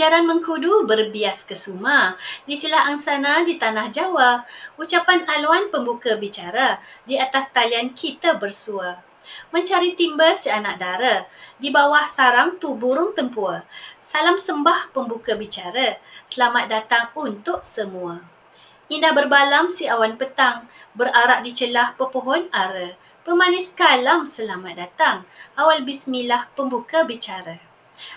Ejaran mengkudu berbias kesuma, di celah angsana di tanah Jawa, ucapan aluan pembuka bicara, di atas talian kita bersua. Mencari timba si anak dara, di bawah sarang tu burung tempua. Salam sembah pembuka bicara, selamat datang untuk semua. Indah berbalam si awan petang, berarak di celah pepohon ara. Pemanis kalam selamat datang, awal bismillah pembuka bicara.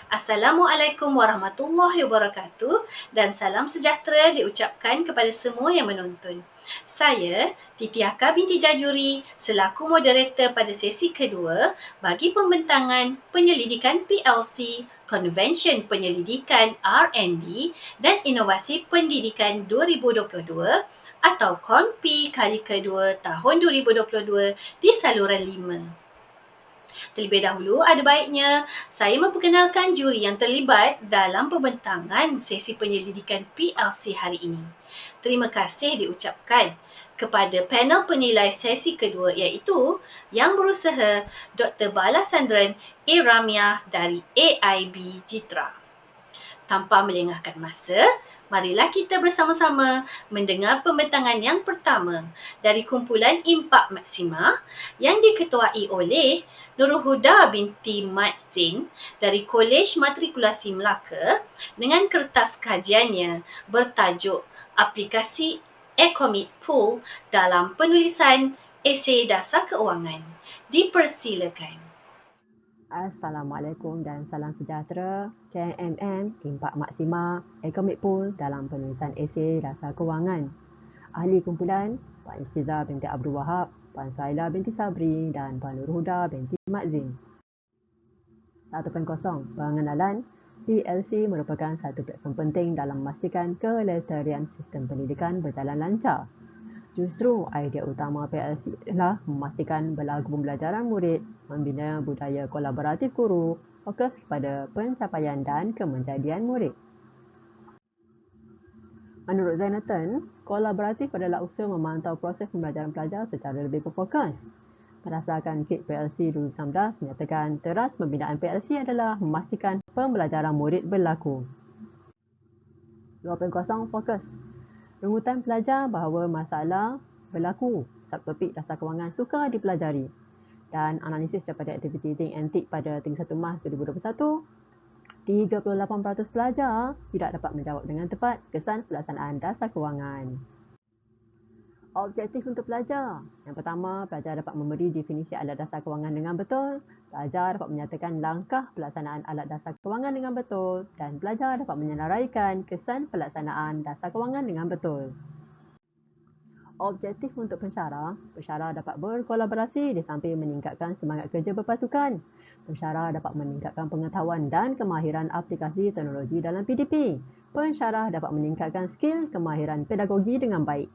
Assalamualaikum warahmatullahi wabarakatuh dan salam sejahtera diucapkan kepada semua yang menonton. Saya, Titi Aka binti Jajuri, selaku moderator pada sesi kedua bagi pembentangan penyelidikan PLC, Convention Penyelidikan R&D dan Inovasi Pendidikan 2022 atau KONPI kali kedua tahun 2022 di saluran 5. Terlebih dahulu, ada baiknya saya memperkenalkan juri yang terlibat dalam pembentangan sesi penyelidikan PLC hari ini. Terima kasih diucapkan kepada panel penilai sesi kedua iaitu yang berusaha Dr. Balasandran A. Ramia dari AIB Jitra. Tanpa melengahkan masa, marilah kita bersama-sama mendengar pembentangan yang pertama dari kumpulan Impak Maksima yang diketuai oleh Nurul Huda binti Mat Zain dari Kolej Matrikulasi Melaka dengan kertas kajiannya bertajuk Aplikasi Economic Pool dalam penulisan esei dasar keuangan. Dipersilakan. Assalamualaikum dan salam sejahtera. KMM Impak Maksima Economic Pool dalam penulisan esei dasar kewangan. Ahli kumpulan Puan Syiza binti Abdul Wahab, Puan Suhaila binti Sabri dan Puan Nurul Huda binti Mat Zain. 1.0 Pengenalan. PLC merupakan satu platform penting dalam memastikan kelestarian sistem pendidikan berjalan lancar. Justru idea utama PLC adalah memastikan berlaku pembelajaran murid, membina budaya kolaboratif guru, fokus kepada pencapaian dan kemenjadian murid. Menurut Zainatan, kolaboratif adalah usaha memantau proses pembelajaran pelajar secara lebih berfokus. Berdasarkan KIT PLC 2019 menyatakan teras pembinaan PLC adalah memastikan pembelajaran murid berlaku. 2.0 Fokus. Rungutan pelajar bahawa masalah berlaku subtopik dasar kewangan sukar dipelajari dan analisis daripada aktiviti Think and Tick pada 31 Mac 2021, 38% pelajar tidak dapat menjawab dengan tepat kesan pelaksanaan dasar kewangan. Objektif untuk pelajar. Yang pertama, pelajar dapat memberi definisi alat dasar kewangan dengan betul, pelajar dapat menyatakan langkah pelaksanaan alat dasar kewangan dengan betul dan pelajar dapat menyenaraikan kesan pelaksanaan dasar kewangan dengan betul. Objektif untuk pensyarah dapat berkolaborasi di samping meningkatkan semangat kerja berpasukan. Pensyarah dapat meningkatkan pengetahuan dan kemahiran aplikasi teknologi dalam PDP. Pensyarah dapat meningkatkan skil kemahiran pedagogi dengan baik.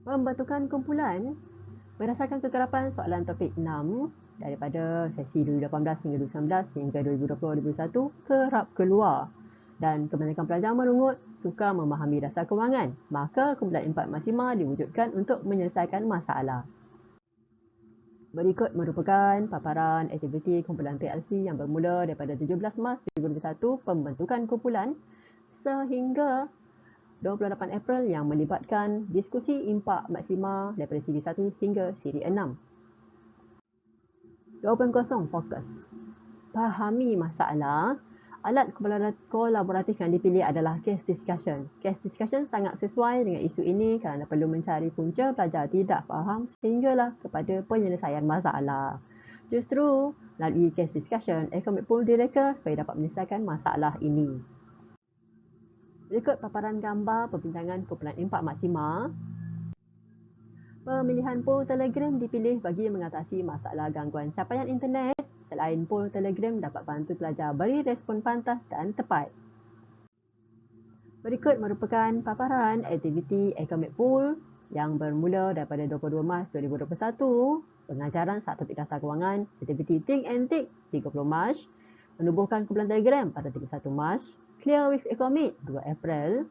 Pembentukan kumpulan berdasarkan kekerapan soalan topik 6 daripada sesi 2018 hingga 2019 hingga 2020-2021 kerap keluar dan kebanyakan pelajar merungut suka memahami dasar kewangan, maka kumpulan Impak Maksima diwujudkan untuk menyelesaikan masalah. Berikut merupakan paparan aktiviti kumpulan PLC yang bermula daripada 17 Mac 2021 pembentukan kumpulan sehingga 28 April yang melibatkan diskusi Impak Maksima daripada siri 1 hingga siri 6. 2.0 Fokus. Pahami masalah. Alat kolaboratif yang dipilih adalah case discussion. Case discussion sangat sesuai dengan isu ini kerana perlu mencari punca pelajar tidak faham sehinggalah kepada penyelesaian masalah. Justru melalui case discussion, Economic Pool direka supaya dapat menyelesaikan masalah ini. Berikut paparan gambar perbincangan kumpulan Impak Maksima. Pemilihan pool Telegram dipilih bagi mengatasi masalah gangguan capaian internet. Selain pool Telegram dapat bantu pelajar beri respon pantas dan tepat. Berikut merupakan paparan aktiviti Economic Pool yang bermula daripada 22 Mac 2021, pengajaran satu topik dasar kewangan, aktiviti Think and Tick 30 Mac, menubuhkan kumpulan Telegram pada 31 Mac, Clear with Economic 2 April,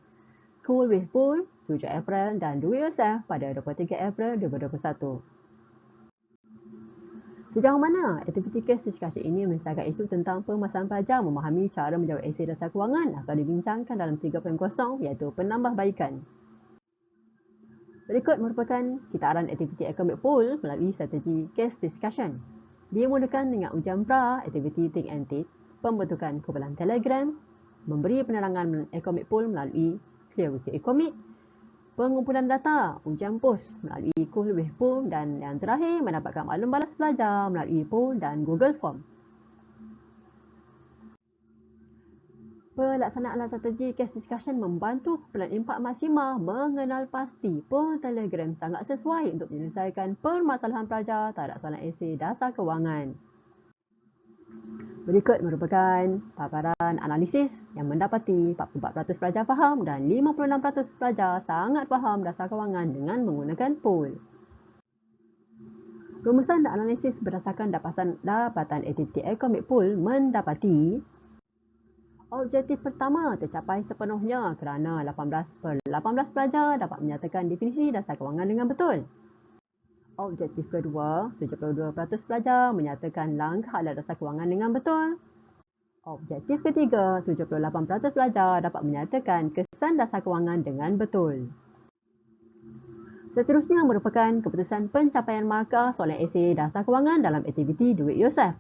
Cool with Pool 7 April dan Do Yourself pada 23 April 2021. Sejauh mana aktiviti case discussion ini menyelesaikan isu tentang pemasaran pelajar memahami cara menjawab esei dasar kewangan akan dibincangkan dalam 3.0 iaitu penambahbaikan. Berikut merupakan kitaran aktiviti Economic Pool melalui strategi case discussion. Dimulakan dengan ujian pra, aktiviti think and take, pembentukan kumpulan Telegram, memberi penerangan Economic Pool melalui Clear Wiki Economic, pengumpulan data, ujian post melalui Cool with Pool dan yang terakhir mendapatkan maklum balas pelajar melalui Pool dan Google Form. Pelaksanaan strategi case discussion membantu kumpulan impak maksimah mengenal pasti Pool Telegram sangat sesuai untuk menyelesaikan permasalahan pelajar terhadap soalan esei dasar kewangan. Berikut merupakan paparan analisis yang mendapati 44% pelajar faham dan 56% pelajar sangat faham dasar kewangan dengan menggunakan pool. Rumusan dan analisis berdasarkan dapatan aktiviti Economic Pool mendapati objektif pertama tercapai sepenuhnya kerana 18 pelajar dapat menyatakan definisi dasar kewangan dengan betul. Objektif kedua, 72% pelajar menyatakan langkah alat dasar kewangan dengan betul. Objektif ketiga, 78% pelajar dapat menyatakan kesan dasar kewangan dengan betul. Seterusnya merupakan keputusan pencapaian markah soalan esei dasar kewangan dalam aktiviti Do It Yourself.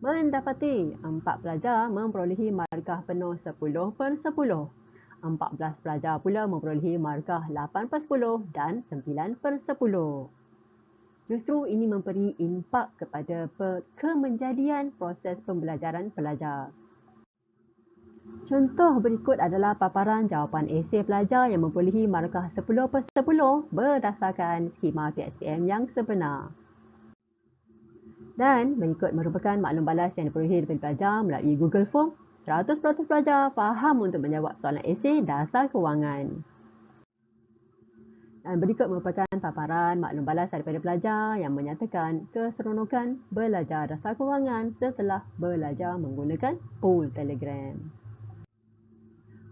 Mendapati 4 pelajar memperolehi markah penuh 10/10. 14 pelajar pula memperolehi markah 8/10 dan 9/10. Justru ini memberi impak kepada kemenjadian proses pembelajaran pelajar. Contoh berikut adalah paparan jawapan esei pelajar yang memperolehi markah 10/10 berdasarkan skema PSPM yang sebenar. Dan berikut merupakan maklum balas yang diperolehi daripada pelajar melalui Google Form. 100% pelajar faham untuk menjawab soalan esei dasar kewangan. Dan berikut merupakan paparan maklum balas daripada pelajar yang menyatakan keseronokan belajar dasar kewangan setelah belajar menggunakan Pool Telegram.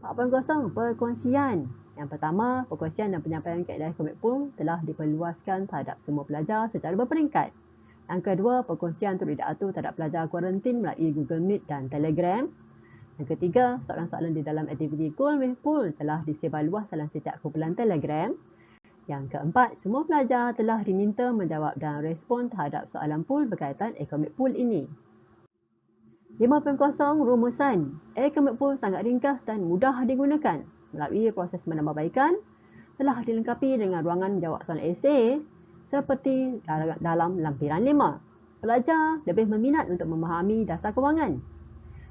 4.0 Perkongsian. Yang pertama, perkongsian dan penyampaian kaedah Economic Pool telah diperluaskan terhadap semua pelajar secara berperingkat. Yang kedua, perkongsian turut diatur terhadap pelajar kuarantin melalui Google Meet dan Telegram. Yang ketiga, soalan-soalan di dalam aktiviti Cool with Pool telah disebar luas dalam setiap kumpulan Telegram. Yang keempat, semua pelajar telah diminta menjawab dan respon terhadap soalan pool berkaitan Economic Pool ini. 5.0 Rumusan. Economic Pool sangat ringkas dan mudah digunakan. Melalui proses menambahbaikan, telah dilengkapi dengan ruangan menjawab soalan esei seperti dalam lampiran 5. Pelajar lebih meminat untuk memahami dasar kewangan.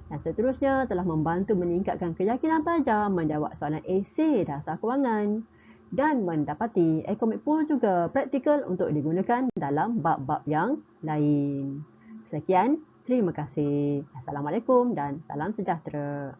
Dan seterusnya telah membantu meningkatkan keyakinan pelajar menjawab soalan esei dasar kewangan dan mendapati Economic Pool juga praktikal untuk digunakan dalam bab-bab yang lain. Sekian, terima kasih. Assalamualaikum dan salam sejahtera.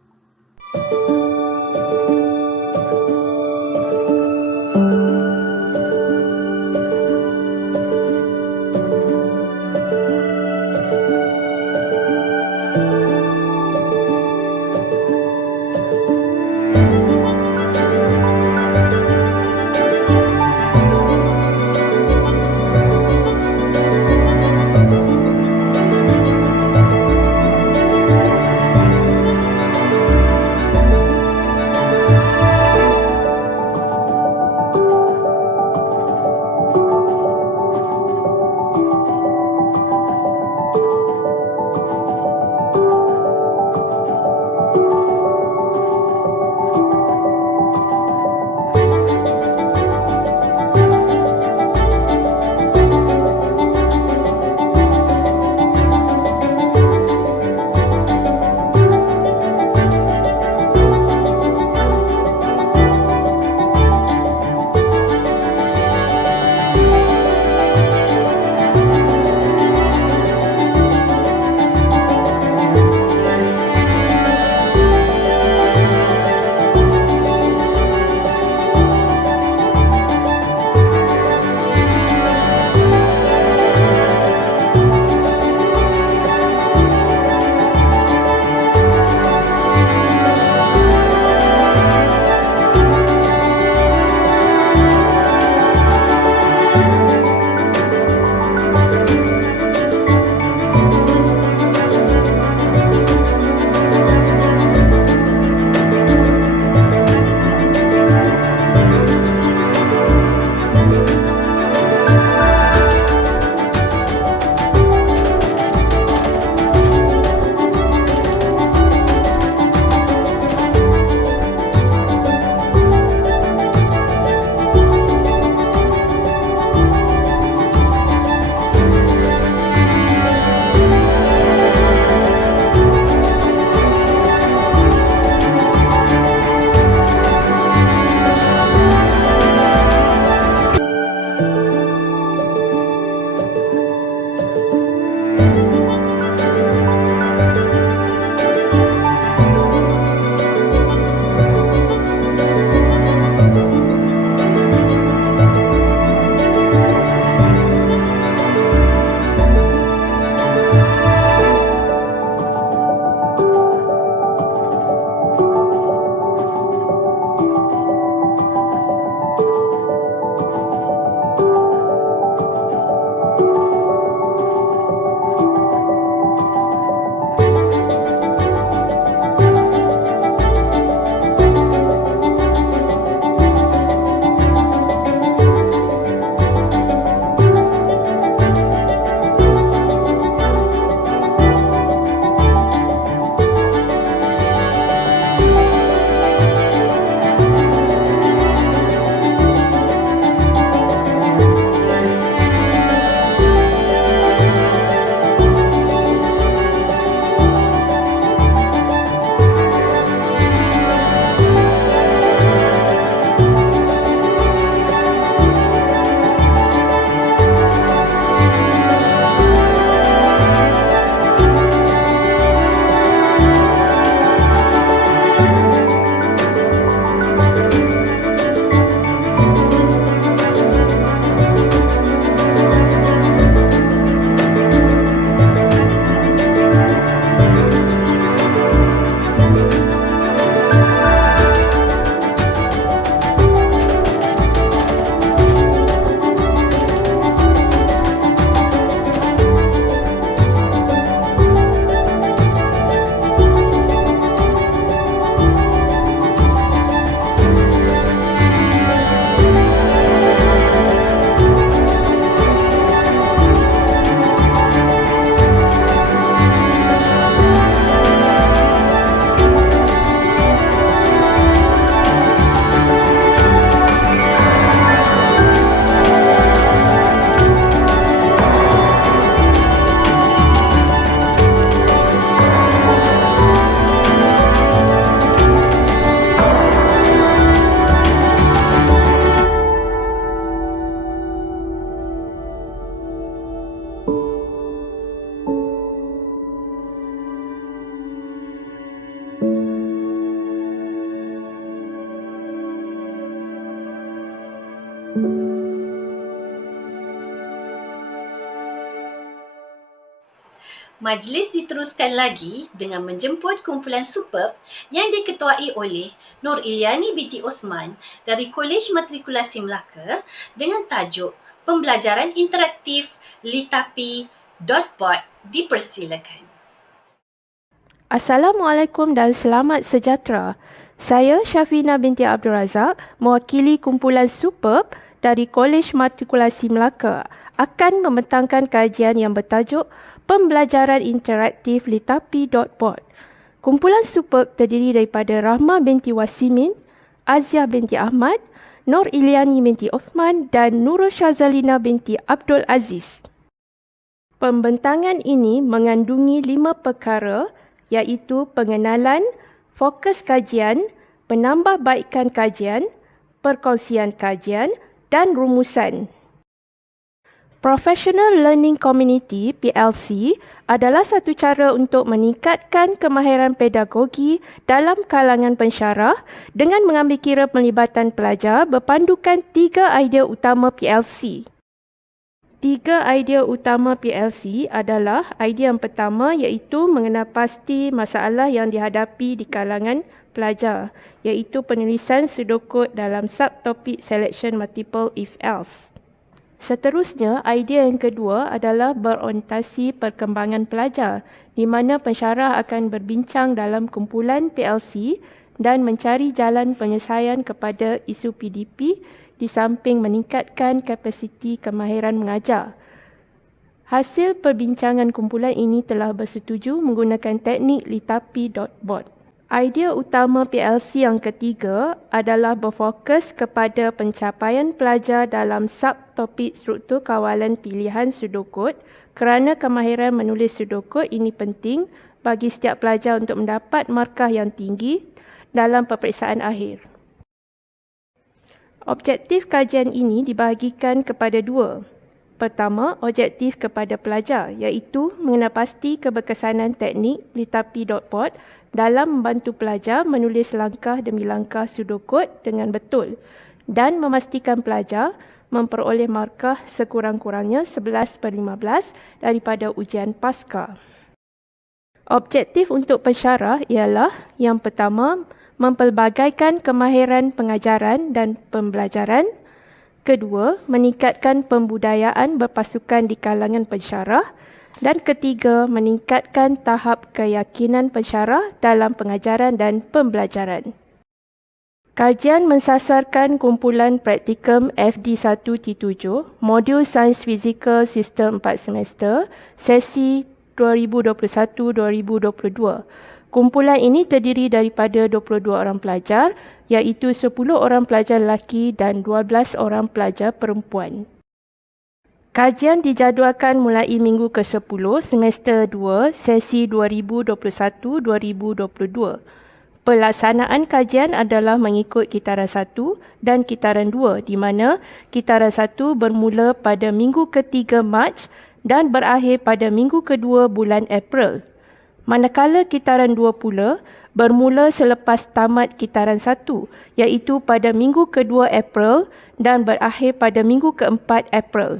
Majlis diteruskan lagi dengan menjemput kumpulan Superb yang diketuai oleh Nur Ilyani binti Osman dari Kolej Matrikulasi Melaka dengan tajuk Pembelajaran Interaktif Litapi.Board. Dipersilakan. Assalamualaikum dan selamat sejahtera. Saya Syafina binti Abdul Razak, mewakili kumpulan Superb dari Kolej Matrikulasi Melaka akan membentangkan kajian yang bertajuk Pembelajaran Interaktif Litapi.Board. Kumpulan Superb terdiri daripada Rahma binti Wasimin, Azia binti Ahmad, Nur Ilyani binti Osman dan Nurul Syazalina binti Abdul Aziz. Pembentangan ini mengandungi 5 perkara iaitu pengenalan, fokus kajian, penambahbaikan kajian, perkongsian kajian dan rumusan. Professional Learning Community (PLC) adalah satu cara untuk meningkatkan kemahiran pedagogi dalam kalangan pensyarah dengan mengambil kira pelibatan pelajar berpandukan 3 idea utama PLC. 3 idea utama PLC adalah idea yang pertama iaitu mengenal pasti masalah yang dihadapi di kalangan pelajar iaitu penulisan sudokod dalam subtopik selection multiple if else. Seterusnya, idea yang kedua adalah berorientasi perkembangan pelajar di mana pensyarah akan berbincang dalam kumpulan PLC dan mencari jalan penyelesaian kepada isu PDP di samping meningkatkan kapasiti kemahiran mengajar. Hasil perbincangan kumpulan ini telah bersetuju menggunakan teknik Litapi.Board. Idea utama PLC yang ketiga adalah berfokus kepada pencapaian pelajar dalam subtopik struktur kawalan pilihan sudokod kerana kemahiran menulis sudokod ini penting bagi setiap pelajar untuk mendapat markah yang tinggi dalam peperiksaan akhir. Objektif kajian ini dibahagikan kepada 2. Pertama, objektif kepada pelajar iaitu mengenal pasti keberkesanan teknik Litapi.Board dalam membantu pelajar menulis langkah demi langkah sudokod dengan betul dan memastikan pelajar memperoleh markah sekurang-kurangnya 11/15 daripada ujian pasca. Objektif untuk pensyarah ialah yang pertama, mempelbagaikan kemahiran pengajaran dan pembelajaran. Kedua, meningkatkan pembudayaan berpasukan di kalangan pensyarah. Dan ketiga, meningkatkan tahap keyakinan pensyarah dalam pengajaran dan pembelajaran. Kajian mensasarkan kumpulan praktikum FD1T7, modul Sains Fizikal Sistem 4 semester, sesi 2021-2022. Kumpulan ini terdiri daripada 22 orang pelajar, iaitu 10 orang pelajar lelaki dan 12 orang pelajar perempuan. Kajian dijadualkan mulai minggu ke-10 semester 2 sesi 2021-2022. Pelaksanaan kajian adalah mengikut kitaran 1 dan kitaran 2 di mana kitaran 1 bermula pada minggu ke-3 Mac dan berakhir pada minggu ke-2 bulan April. Manakala kitaran 2 pula bermula selepas tamat kitaran 1 iaitu pada minggu ke-2 April dan berakhir pada minggu ke-4 April.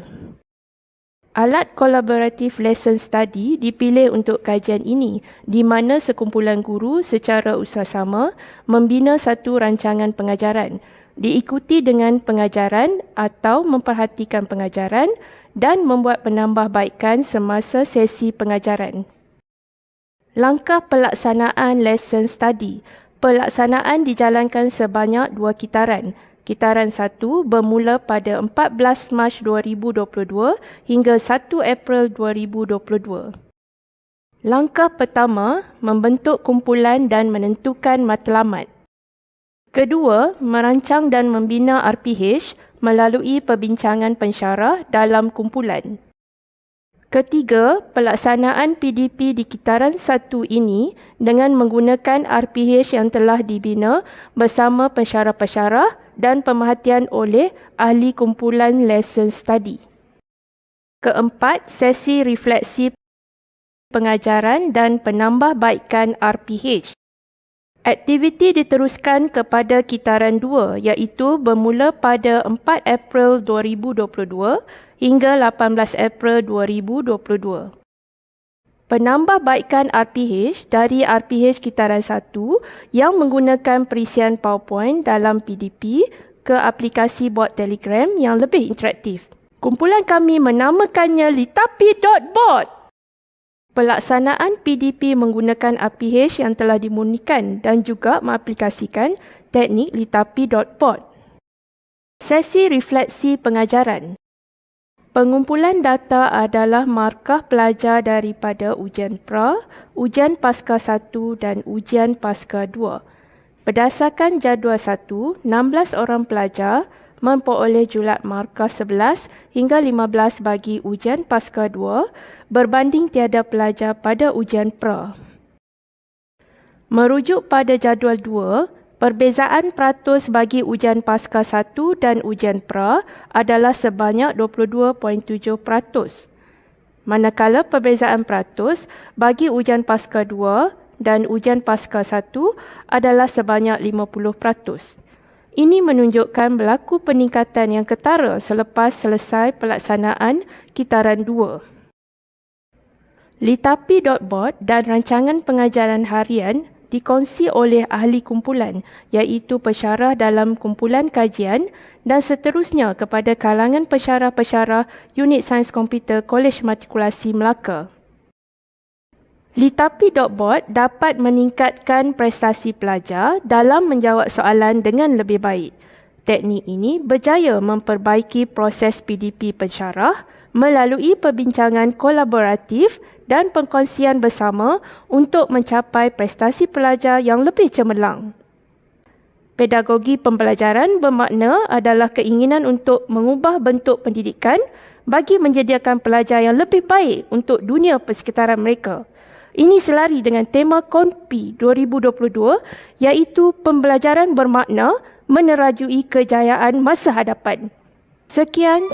Alat kolaboratif lesson study dipilih untuk kajian ini di mana sekumpulan guru secara usaha-sama membina satu rancangan pengajaran, diikuti dengan pengajaran atau memperhatikan pengajaran dan membuat penambahbaikan semasa sesi pengajaran. Langkah pelaksanaan lesson study. Pelaksanaan dijalankan sebanyak 2 kitaran. Kitaran 1 bermula pada 14 Mac 2022 hingga 1 April 2022. Langkah pertama, membentuk kumpulan dan menentukan matlamat. Kedua, merancang dan membina RPH melalui perbincangan pensyarah dalam kumpulan. Ketiga, pelaksanaan PDP di kitaran 1 ini dengan menggunakan RPH yang telah dibina bersama pensyarah-pensyarah dan pemerhatian oleh ahli kumpulan lesson study. Keempat, sesi refleksi pengajaran dan penambahbaikan RPH. Aktiviti diteruskan kepada kitaran 2 iaitu bermula pada 4 April 2022 hingga 18 April 2022. Penambahbaikan RPH dari RPH kitaran 1 yang menggunakan perisian PowerPoint dalam PDP ke aplikasi bot Telegram yang lebih interaktif. Kumpulan kami menamakannya Litapi.bot. Pelaksanaan PDP menggunakan RPH yang telah dimurnikan dan juga mengaplikasikan teknik Litapi.bot. Sesi refleksi pengajaran. Pengumpulan data adalah markah pelajar daripada ujian pra, ujian pasca 1 dan ujian pasca 2. Berdasarkan jadual 1, 16 orang pelajar memperoleh julat markah 11 hingga 15 bagi ujian pasca 2 berbanding tiada pelajar pada ujian pra. Merujuk pada jadual 2, perbezaan peratus bagi ujian pasca 1 dan ujian pra adalah sebanyak 22.7%. Manakala perbezaan peratus bagi ujian pasca 2 dan ujian pasca 1 adalah sebanyak 50%. Ini menunjukkan berlaku peningkatan yang ketara selepas selesai pelaksanaan kitaran 2. Litapi.bot dan rancangan pengajaran harian dikongsi oleh ahli kumpulan iaitu pesyarah dalam kumpulan kajian dan seterusnya kepada kalangan pesyarah-pesyarah Unit Sains Komputer Kolej Matrikulasi Melaka. Litapi.bot dapat meningkatkan prestasi pelajar dalam menjawab soalan dengan lebih baik. Teknik ini berjaya memperbaiki proses PDP pensyarah melalui perbincangan kolaboratif dan perkongsian bersama untuk mencapai prestasi pelajar yang lebih cemerlang. Pedagogi pembelajaran bermakna adalah keinginan untuk mengubah bentuk pendidikan bagi menyediakan pelajar yang lebih baik untuk dunia persekitaran mereka. Ini selari dengan tema KONPI 2022 iaitu pembelajaran bermakna menerajui kejayaan masa hadapan. Sekian.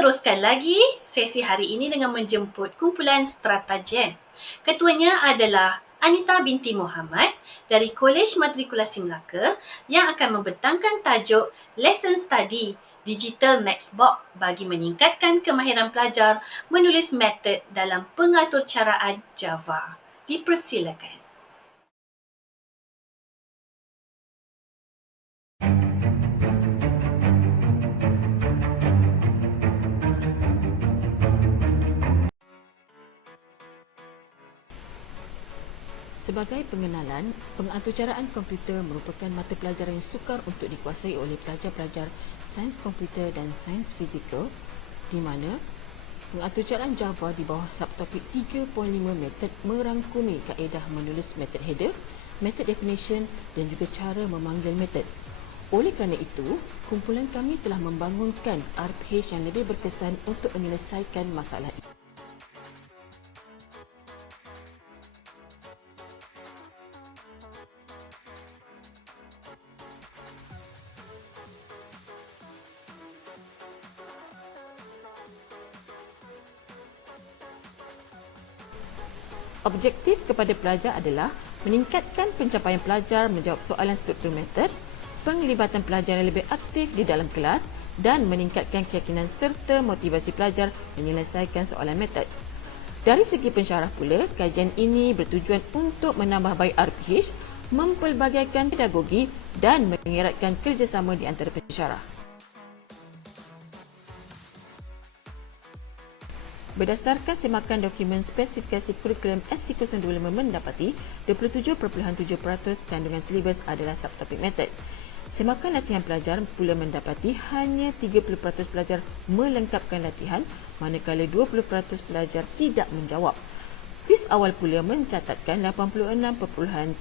teruskan lagi sesi hari ini dengan menjemput kumpulan Strata Jam. Ketuanya adalah Anita binti Muhammad dari Kolej Matrikulasi Melaka yang akan membentangkan tajuk Lesson Study Digital Maxbox bagi meningkatkan kemahiran pelajar menulis metod dalam pengaturcaraan Java. Dipersilakan. Sebagai pengenalan, pengaturcaraan komputer merupakan mata pelajaran yang sukar untuk dikuasai oleh pelajar-pelajar sains komputer dan sains fizikal, di mana pengaturcaraan Java di bawah subtopik 3.5 metod merangkumi kaedah menulis metod header, metod definition dan juga cara memanggil metod. Oleh kerana itu, kumpulan kami telah membangunkan RPG yang lebih berkesan untuk menyelesaikan masalah ini. Objektif kepada pelajar adalah meningkatkan pencapaian pelajar menjawab soalan struktur metod, penglibatan pelajar yang lebih aktif di dalam kelas dan meningkatkan keyakinan serta motivasi pelajar menyelesaikan soalan metod. Dari segi pensyarah pula, kajian ini bertujuan untuk menambah baik RPG, mempelbagaikan pedagogi dan mengeratkan kerjasama di antara pensyarah. Berdasarkan semakan dokumen spesifikasi kurikulum SC02 mendapati 27.7% kandungan silibus adalah subtopik metod. Semakan latihan pelajar pula mendapati hanya 30% pelajar melengkapkan latihan, manakala 20% pelajar tidak menjawab. Kuis awal pula mencatatkan 86.3%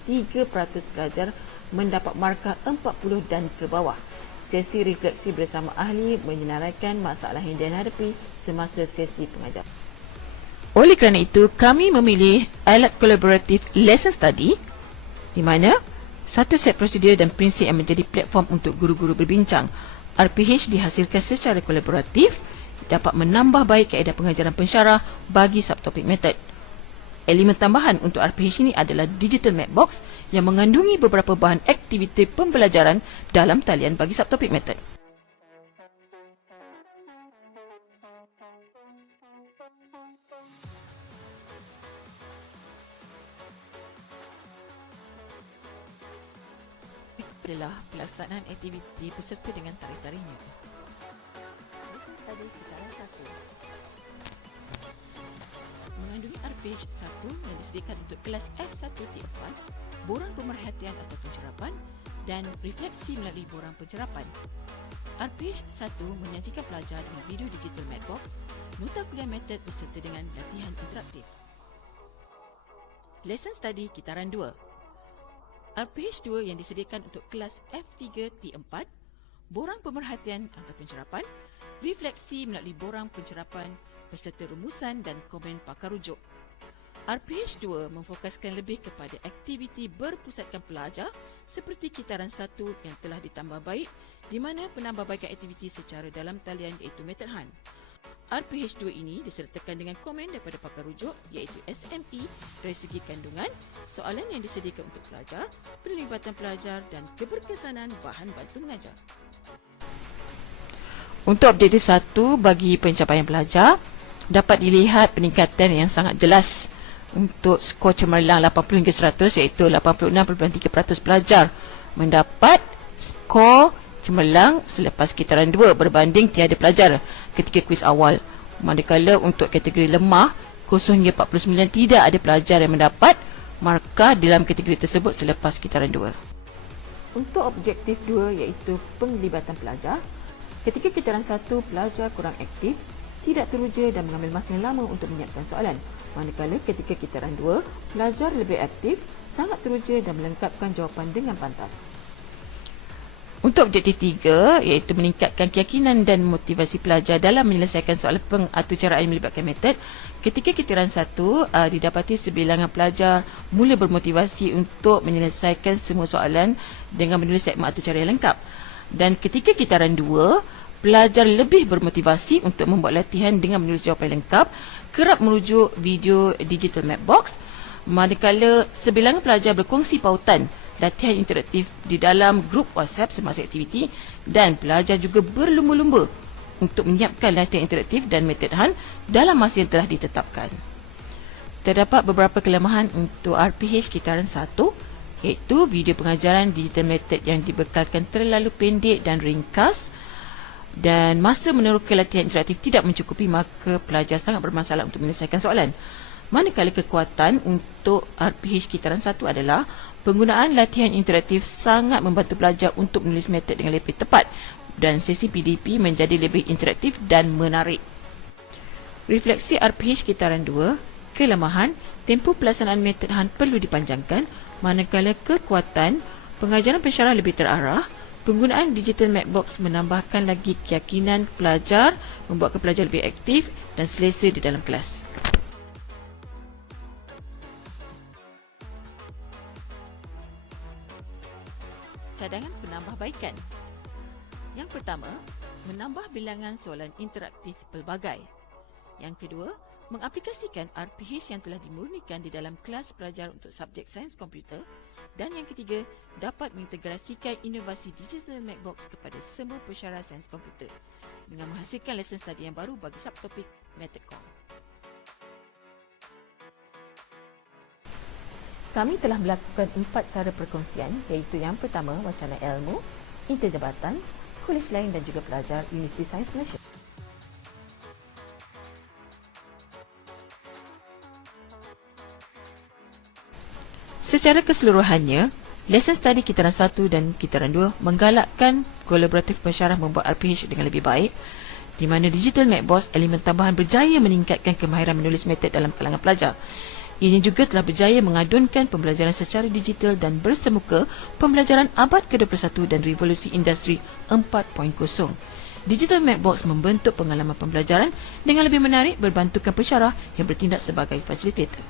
pelajar mendapat markah 40 dan ke bawah. Sesi refleksi bersama ahli menyenaraikan masalah yang dihadapi semasa sesi pengajar. Oleh kerana itu, kami memilih alat kolaboratif Lesson Study di mana satu set prosedur dan prinsip yang menjadi platform untuk guru-guru berbincang. RPG dihasilkan secara kolaboratif dapat menambah baik kaedah pengajaran pensyarah bagi subtopik metod. Elemen tambahan untuk RPG ini adalah Digital Maxbox yang mengandungi beberapa bahan aktiviti pembelajaran dalam talian bagi subtopik metod. Adalah pelaksanaan aktiviti beserta dengan tarikh-tarikhnya. Tadi kitaran 1 mengandungi RPG 1 yang disediakan untuk kelas F1-4, borang pemerhatian atau pencerapan dan refleksi melalui borang pencerapan. RPG 1 menyajikan pelajar dengan video digital Maxbox, nota kuliah metod beserta dengan latihan interaktif. Lesson Study Kitaran 2. RPG 2 yang disediakan untuk kelas F3-4, borang pemerhatian atau pencerapan, refleksi melalui borang pencerapan beserta rumusan dan komen pakar rujuk. RPG 2 memfokuskan lebih kepada aktiviti berpusatkan pelajar seperti kitaran 1 yang telah ditambah baik di mana penambahbaikan aktiviti secara dalam talian iaitu metod Han. RPG 2 ini disertakan dengan komen daripada pakar rujuk iaitu SME dari segi kandungan, soalan yang disediakan untuk pelajar, penglibatan pelajar dan keberkesanan bahan bantu mengajar. Untuk objektif 1 bagi pencapaian pelajar, dapat dilihat peningkatan yang sangat jelas untuk skor cemerlang 80 hingga 100 iaitu 86.3% pelajar mendapat skor cemerlang selepas kitaran 2 berbanding tiada pelajar ketika kuis awal. Manakala untuk kategori lemah 0 hingga 49 tidak ada pelajar yang mendapat markah dalam kategori tersebut selepas kitaran 2. Untuk objektif 2 iaitu penglibatan pelajar, ketika kitaran 1 pelajar kurang aktif, tidak teruja dan mengambil masa yang lama untuk menyiapkan soalan. Manakala ketika kitaran 2, pelajar lebih aktif, sangat teruja dan melengkapkan jawapan dengan pantas. Untuk objektif 3, iaitu meningkatkan keyakinan dan motivasi pelajar dalam menyelesaikan soalan pengaturcaraan yang melibatkan metod, ketika kitaran 1, didapati sebilangan pelajar mula bermotivasi untuk menyelesaikan semua soalan dengan menulis segmen aturcara yang lengkap. Dan ketika kitaran 2, pelajar lebih bermotivasi untuk membuat latihan dengan menulis jawapan lengkap, kerap merujuk video digital map box, manakala sebilangan pelajar berkongsi pautan latihan interaktif di dalam grup WhatsApp semasa aktiviti, dan pelajar juga berlumba-lumba untuk menyiapkan latihan interaktif dan metod Han dalam masa yang telah ditetapkan. Terdapat beberapa kelemahan untuk RPH kitaran 1, iaitu video pengajaran digital method yang dibekalkan terlalu pendek dan ringkas, dan masa meneroka latihan interaktif tidak mencukupi, maka pelajar sangat bermasalah untuk menyelesaikan soalan. Manakala kekuatan untuk RPH kitaran 1 adalah penggunaan latihan interaktif sangat membantu pelajar untuk menulis metod dengan lebih tepat, dan sesi PDP menjadi lebih interaktif dan menarik. Refleksi RPH kitaran 2, kelemahan, tempoh pelaksanaan metod Han perlu dipanjangkan, manakala kekuatan, pengajaran pensyarah lebih terarah. Penggunaan digital map box menambahkan lagi keyakinan pelajar, membuatkan pelajar lebih aktif dan selesa di dalam kelas. Cadangan penambahbaikan. Yang pertama, menambah bilangan soalan interaktif pelbagai. Yang kedua, mengaplikasikan RPH yang telah dimurnikan di dalam kelas pelajar untuk subjek sains komputer. Dan yang ketiga, dapat mengintegrasikan inovasi digital map box kepada semua pensyarah sains komputer dengan menghasilkan lesson study yang baru bagi subtopik MethodCom. Kami telah melakukan 4 cara perkongsian, iaitu yang pertama, wacana ilmu, interjabatan, kolej lain dan juga pelajar Universiti Sains Malaysia. Secara keseluruhannya, lesson study kitaran 1 dan kitaran 2 menggalakkan kolaboratif pensyarah membuat RPH dengan lebih baik, di mana digital map box elemen tambahan berjaya meningkatkan kemahiran menulis metod dalam kalangan pelajar. Ianya juga telah berjaya mengadunkan pembelajaran secara digital dan bersemuka pembelajaran abad ke-21 dan revolusi industri 4.0. Digital map box membentuk pengalaman pembelajaran dengan lebih menarik, berbantukan pensyarah yang bertindak sebagai fasilitator.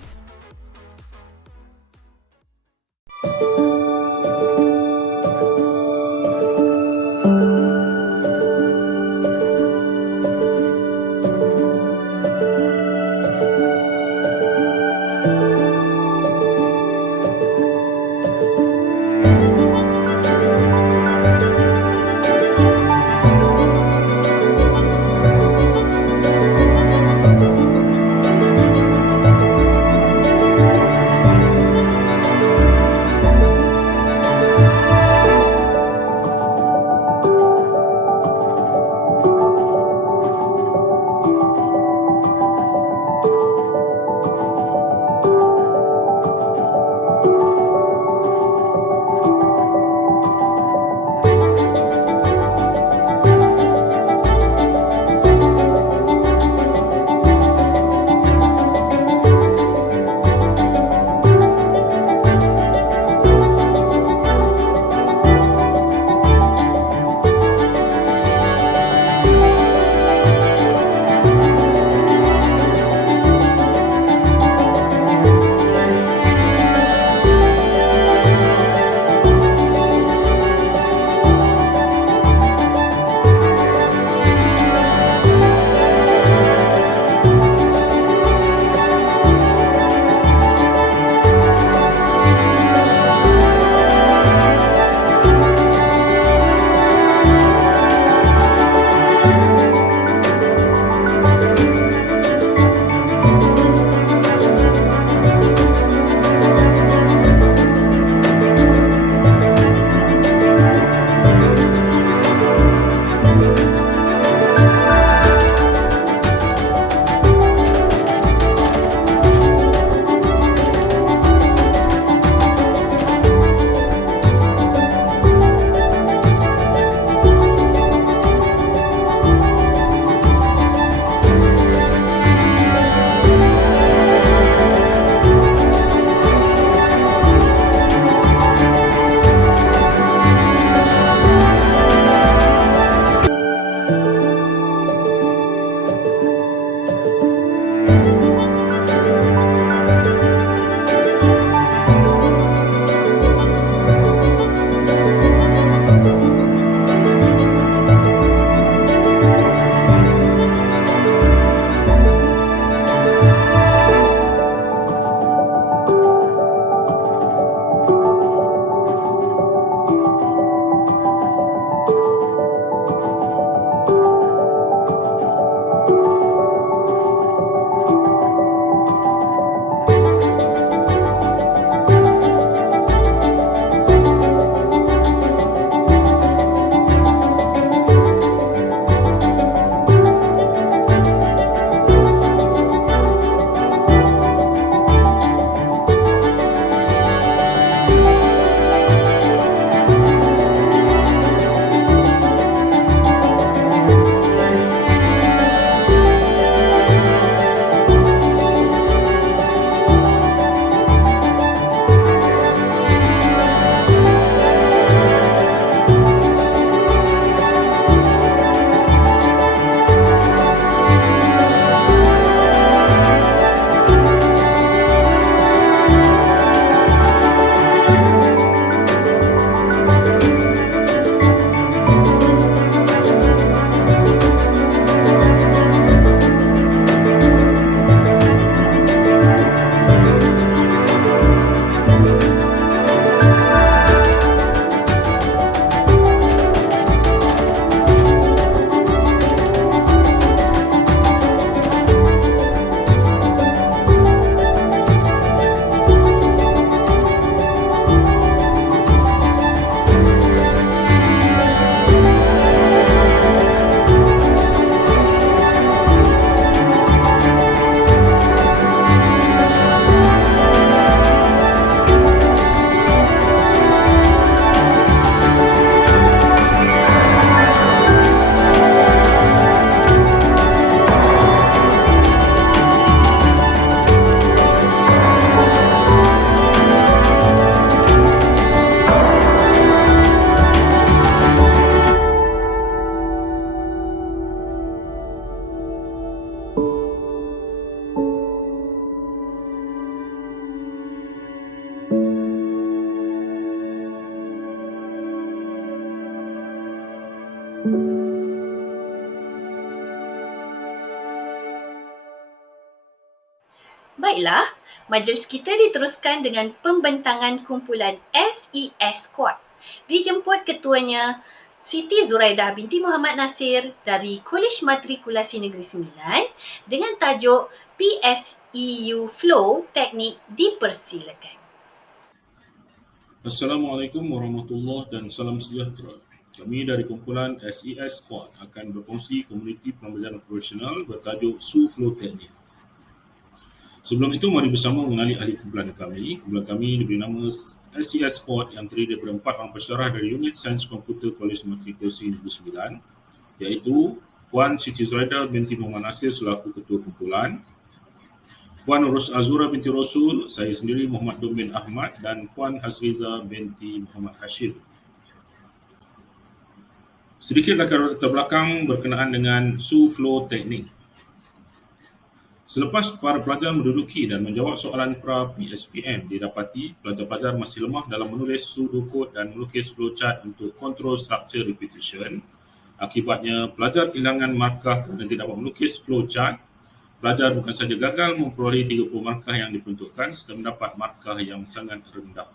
Baiklah, majlis kita diteruskan dengan pembentangan kumpulan SES Squad. Dijemput ketuanya Siti Zuraidah binti Muhammad Nasir dari Kolej Matrikulasi Negeri Sembilan dengan tajuk PSEU Flow Teknik dipersilakan. Assalamualaikum warahmatullahi dan salam sejahtera. Kami dari kumpulan SES Squad akan berkongsi komuniti pembelajaran profesional bertajuk SUFlow Teknik. Sebelum itu, mari bersama mengenali ahli kumpulan kami. Kumpulan kami diberi nama SES Squad yang terdiri daripada 4 orang pensyarah dari Unit Sains Komputer Kolej Matrikulasi Negeri Sembilan, iaitu Puan Siti Zuraidah binti Muhammad Nasir selaku ketua kumpulan, Puan Azura binti Rasul, saya sendiri Muhammad Dom bin Ahmad dan Puan Hazriza binti Muhammad Hashir. Sedikit latar belakang berkenaan dengan SUFlow Teknik. Selepas para pelajar menduduki dan menjawab soalan pra-PSPM, didapati pelajar-pelajar masih lemah dalam menulis pseudocode dan melukis flowchart untuk control structure repetition. Akibatnya, pelajar kehilangan markah kerana tidak dapat melukis flowchart. Pelajar bukan sahaja gagal memperoleh 30 markah yang diperuntukkan serta mendapat markah yang sangat rendah.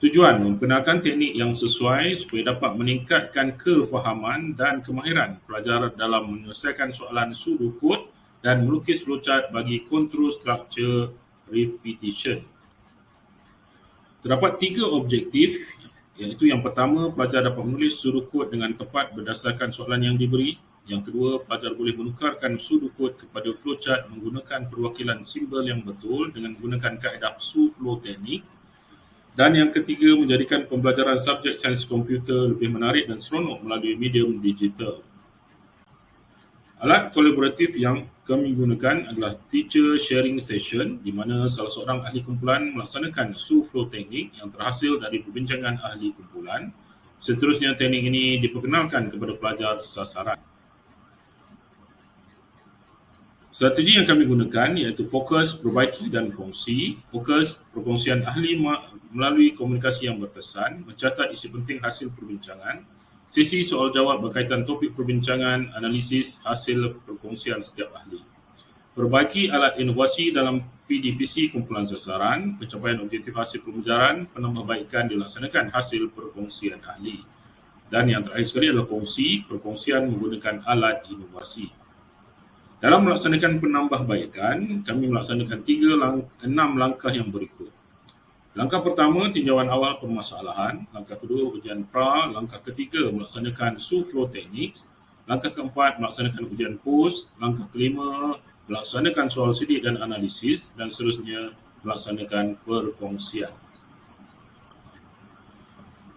Tujuan memperkenalkan teknik yang sesuai supaya dapat meningkatkan kefahaman dan kemahiran pelajar dalam menyelesaikan soalan pseudocode dan melukis flowchart bagi control structure repetition. Terdapat 3 objektif, iaitu yang pertama, pelajar dapat menulis pseudocode dengan tepat berdasarkan soalan yang diberi. Yang kedua, pelajar boleh menukarkan pseudocode kepada flowchart menggunakan perwakilan simbol yang betul dengan menggunakan kaedah SUFlow Teknik. Dan yang ketiga, menjadikan pembelajaran subjek sains komputer lebih menarik dan seronok melalui medium digital. Alat kolaboratif yang kami gunakan adalah Teacher Sharing Session, di mana salah seorang ahli kumpulan melaksanakan SUFlow Teknik yang terhasil dari perbincangan ahli kumpulan. Seterusnya, teknik ini diperkenalkan kepada pelajar sasaran. Strategi yang kami gunakan iaitu fokus, perbaiki dan kongsi. Fokus, perkongsian ahli melalui komunikasi yang berkesan, mencatat isi penting hasil perbincangan, sesi soal jawab berkaitan topik perbincangan, analisis hasil perkongsian setiap ahli. Perbaiki alat inovasi dalam PDPC kumpulan sasaran, pencapaian objektif hasil pembelajaran, penambahbaikan dilaksanakan hasil perkongsian ahli. Dan yang terakhir sekali adalah kongsi, perkongsian menggunakan alat inovasi. Dalam melaksanakan penambahbaikan, kami melaksanakan 6 langkah yang berikut. Langkah pertama, tinjauan awal permasalahan. Langkah kedua, ujian pra. Langkah ketiga, melaksanakan SUFlow Techniques. Langkah keempat, melaksanakan ujian post. Langkah kelima, melaksanakan soal sidik dan analisis. Dan seterusnya, melaksanakan perkongsian.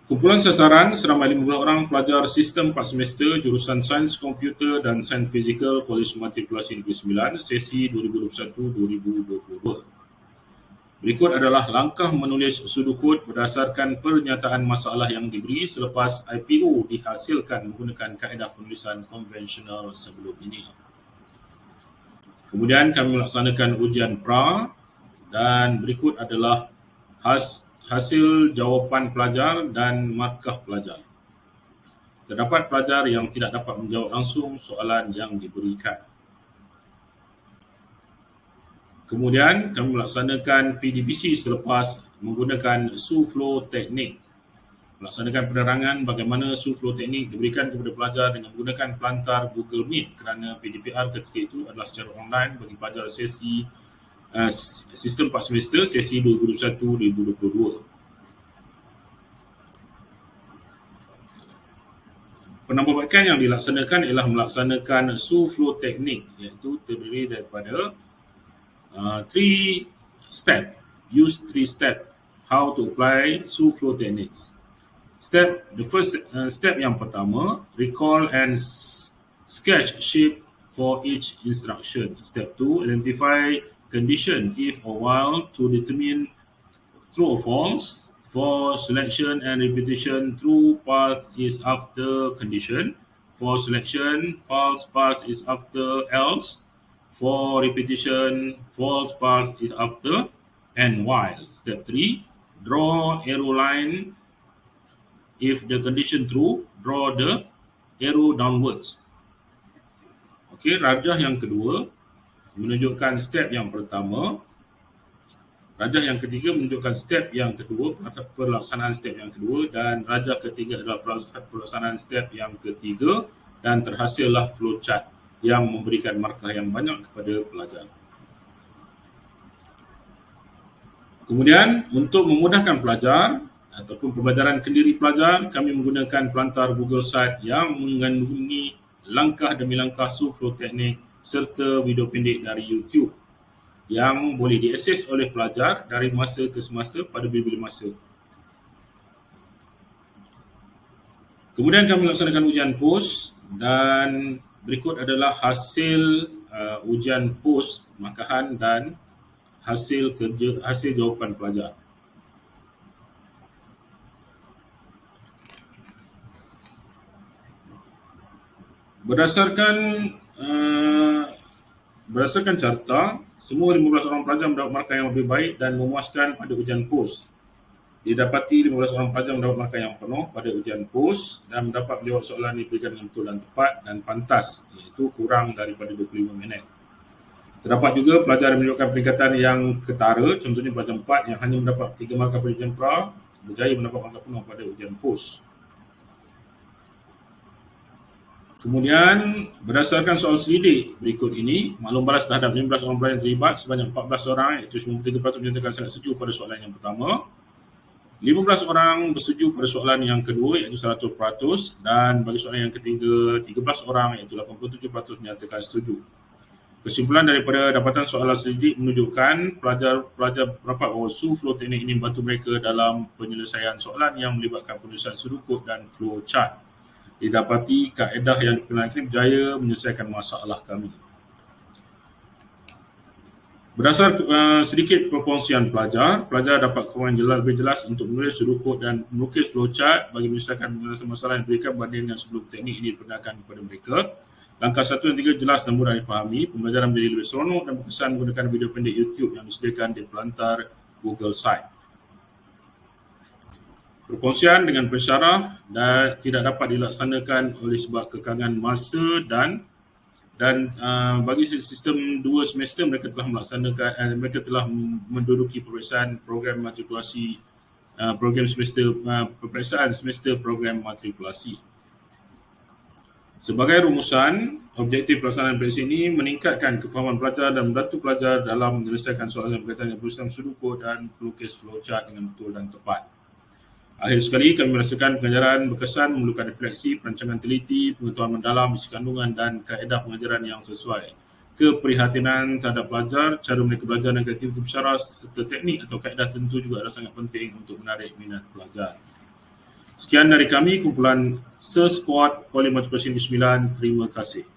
Kumpulan sasaran seramai 15 orang pelajar sistem 4 semester jurusan Sains Komputer dan Sains Fizikal Kolej Matrikulasi Negeri Sembilan, sesi 2021-2022. Berikut adalah langkah menulis pseudocode berdasarkan pernyataan masalah yang diberi selepas IPO dihasilkan menggunakan kaedah penulisan konvensional sebelum ini. Kemudian kami melaksanakan ujian pra dan berikut adalah hasil jawapan pelajar dan markah pelajar. Terdapat pelajar yang tidak dapat menjawab langsung soalan yang diberikan. Kemudian kami melaksanakan PDPC selepas menggunakan SUFlow Teknik. Melaksanakan penerangan bagaimana SUFlow Teknik diberikan kepada pelajar dengan menggunakan pelantar Google Meet kerana PDPR ketika itu adalah secara online bagi pelajar sesi sistem 4 semester sesi 2021-2022. Penambahbaikan yang dilaksanakan ialah melaksanakan SUFlow Teknik, iaitu terdiri daripada 3 step. Use 3 step how to apply SUFlow Techniques. The first step yang pertama, recall and sketch shape for each instruction. Step 2, identify condition if or while to determine true or false. For selection and repetition, true path is after condition. For selection, false path is after else. For repetition, false path is after and while. Step 3, draw arrow line. If the condition true, draw the arrow downwards. Okey, rajah yang kedua, menunjukkan step yang pertama, rajah yang ketiga menunjukkan step yang kedua, pelaksanaan step yang kedua, dan rajah ketiga adalah pelaksanaan step yang ketiga, dan terhasillah flowchart yang memberikan markah yang banyak kepada pelajar. Kemudian untuk memudahkan pelajar ataupun pembelajaran kendiri pelajar, kami menggunakan pelantar Google Site yang mengandungi langkah demi langkah flow teknik serta video pendek dari YouTube yang boleh diakses oleh pelajar dari masa ke semasa pada bila-bila masa. Kemudian kami melaksanakan ujian POS dan berikut adalah hasil ujian POS markahan dan hasil jawapan pelajar. Berdasarkan carta, semua 15 orang pelajar mendapat markah yang lebih baik dan memuaskan pada ujian POS. Didapati 15 orang pelajar mendapat markah yang penuh pada ujian POS dan mendapat menjawab soalan diberikan dengan betul dan tepat dan pantas, iaitu kurang daripada 25 minit. Terdapat juga pelajar yang menunjukkan peningkatan yang ketara, contohnya pelajar 4 yang hanya mendapat 3 markah pada ujian pra, berjaya mendapat markah penuh pada ujian POS. Kemudian, berdasarkan soal selidik berikut ini, maklum balas terhadap 15 orang pelajar yang terlibat, sebanyak 14 orang, iaitu 93% menyatakan sangat setuju pada soalan yang pertama. 15 orang bersetuju pada soalan yang kedua, iaitu 100%, dan bagi soalan yang ketiga, 13 orang, iaitu 87% menyatakan setuju. Kesimpulan daripada dapatan soalan selidik menunjukkan pelajar dapat bahawa flow teknik ini membantu mereka dalam penyelesaian soalan yang melibatkan penulisan sudut dan flow chart. Didapati kaedah yang dikenalkan ini berjaya menyelesaikan masalah kami. Berdasar sedikit perkongsian pelajar dapat kewenangan lebih jelas untuk menulis sudut dan melukis flowchart bagi menyelesaikan masalah yang diberikan berbanding dengan sebelum teknik ini diperkenalkan kepada mereka. Langkah 1 dan 3 jelas dan mudah dipahami. Pembelajaran menjadi lebih seronok dan berkesan menggunakan video pendek YouTube yang disediakan di pelantar Google Site. Perkongsian dengan pensyarah dan tidak dapat dilaksanakan oleh sebab kekangan masa dan bagi sistem 2 semester mereka telah menduduki peperiksaan program matrikulasi peperiksaan semester program matrikulasi. Sebagai rumusan, objektif pelaksanaan peperiksaan ini meningkatkan kefahaman pelajar dan membantu pelajar dalam menyelesaikan soalan berkaitan dengan penulisan sudut kod dan pelukis flowchart dengan betul dan tepat. Akhir sekali, kami merasakan pengajaran berkesan memerlukan refleksi, perancangan teliti, pengetahuan mendalam, isi kandungan dan kaedah pengajaran yang sesuai. Keprihatinan terhadap pelajar, cara mereka belajar dan kreativiti bersyarah serta teknik atau kaedah tentu juga adalah sangat penting untuk menarik minat pelajar. Sekian dari kami, kumpulan Squad Kuala Matrikulasi 9. Terima kasih.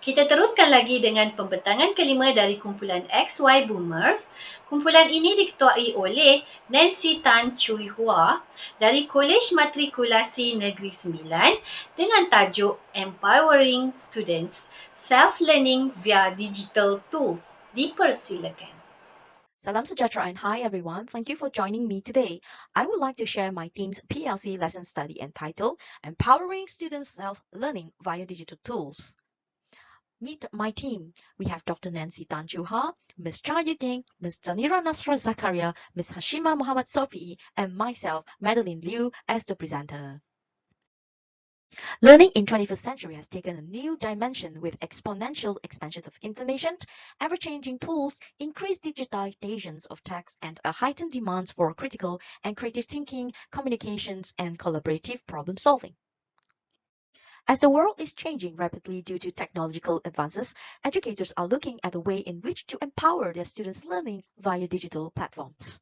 Kita teruskan lagi dengan pembentangan kelima dari kumpulan XY Boomers. Kumpulan ini diketuai oleh Nancy Tan Chui Hua dari Kolej Matrikulasi Negeri Sembilan dengan tajuk Empowering Students Self-Learning via Digital Tools. Dipersilakan. Salam sejahtera and hi everyone. Thank you for joining me today. I would like to share my team's PLC lesson study entitled Empowering Students Self-Learning via Digital Tools. Meet my team. We have Dr. Nancy Tan Chu Ha, Ms. Cha Yuding, Ms. Zanira Nasra Zakaria, Ms. Hashima Muhammad Sofi, and myself, Madeline Liu, as the presenter. Learning in 21st century has taken a new dimension with exponential expansion of information, ever-changing tools, increased digitizations of text, and a heightened demands for critical and creative thinking, communications, and collaborative problem solving. As the world is changing rapidly due to technological advances, educators are looking at the way in which to empower their students' learning via digital platforms.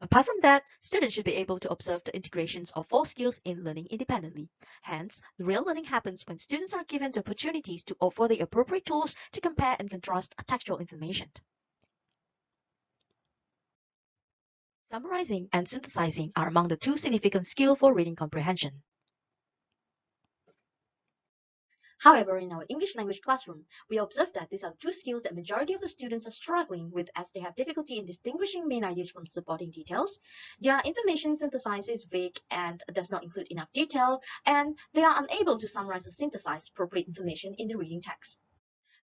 Apart from that, students should be able to observe the integrations of all skills in learning independently. Hence, the real learning happens when students are given the opportunities to offer the appropriate tools to compare and contrast textual information. Summarizing and synthesizing are among the two significant skills for reading comprehension. However, in our English language classroom, we observe that these are two skills that majority of the students are struggling with as they have difficulty in distinguishing main ideas from supporting details. Their information synthesis is vague and does not include enough detail, and they are unable to summarize or synthesize appropriate information in the reading text.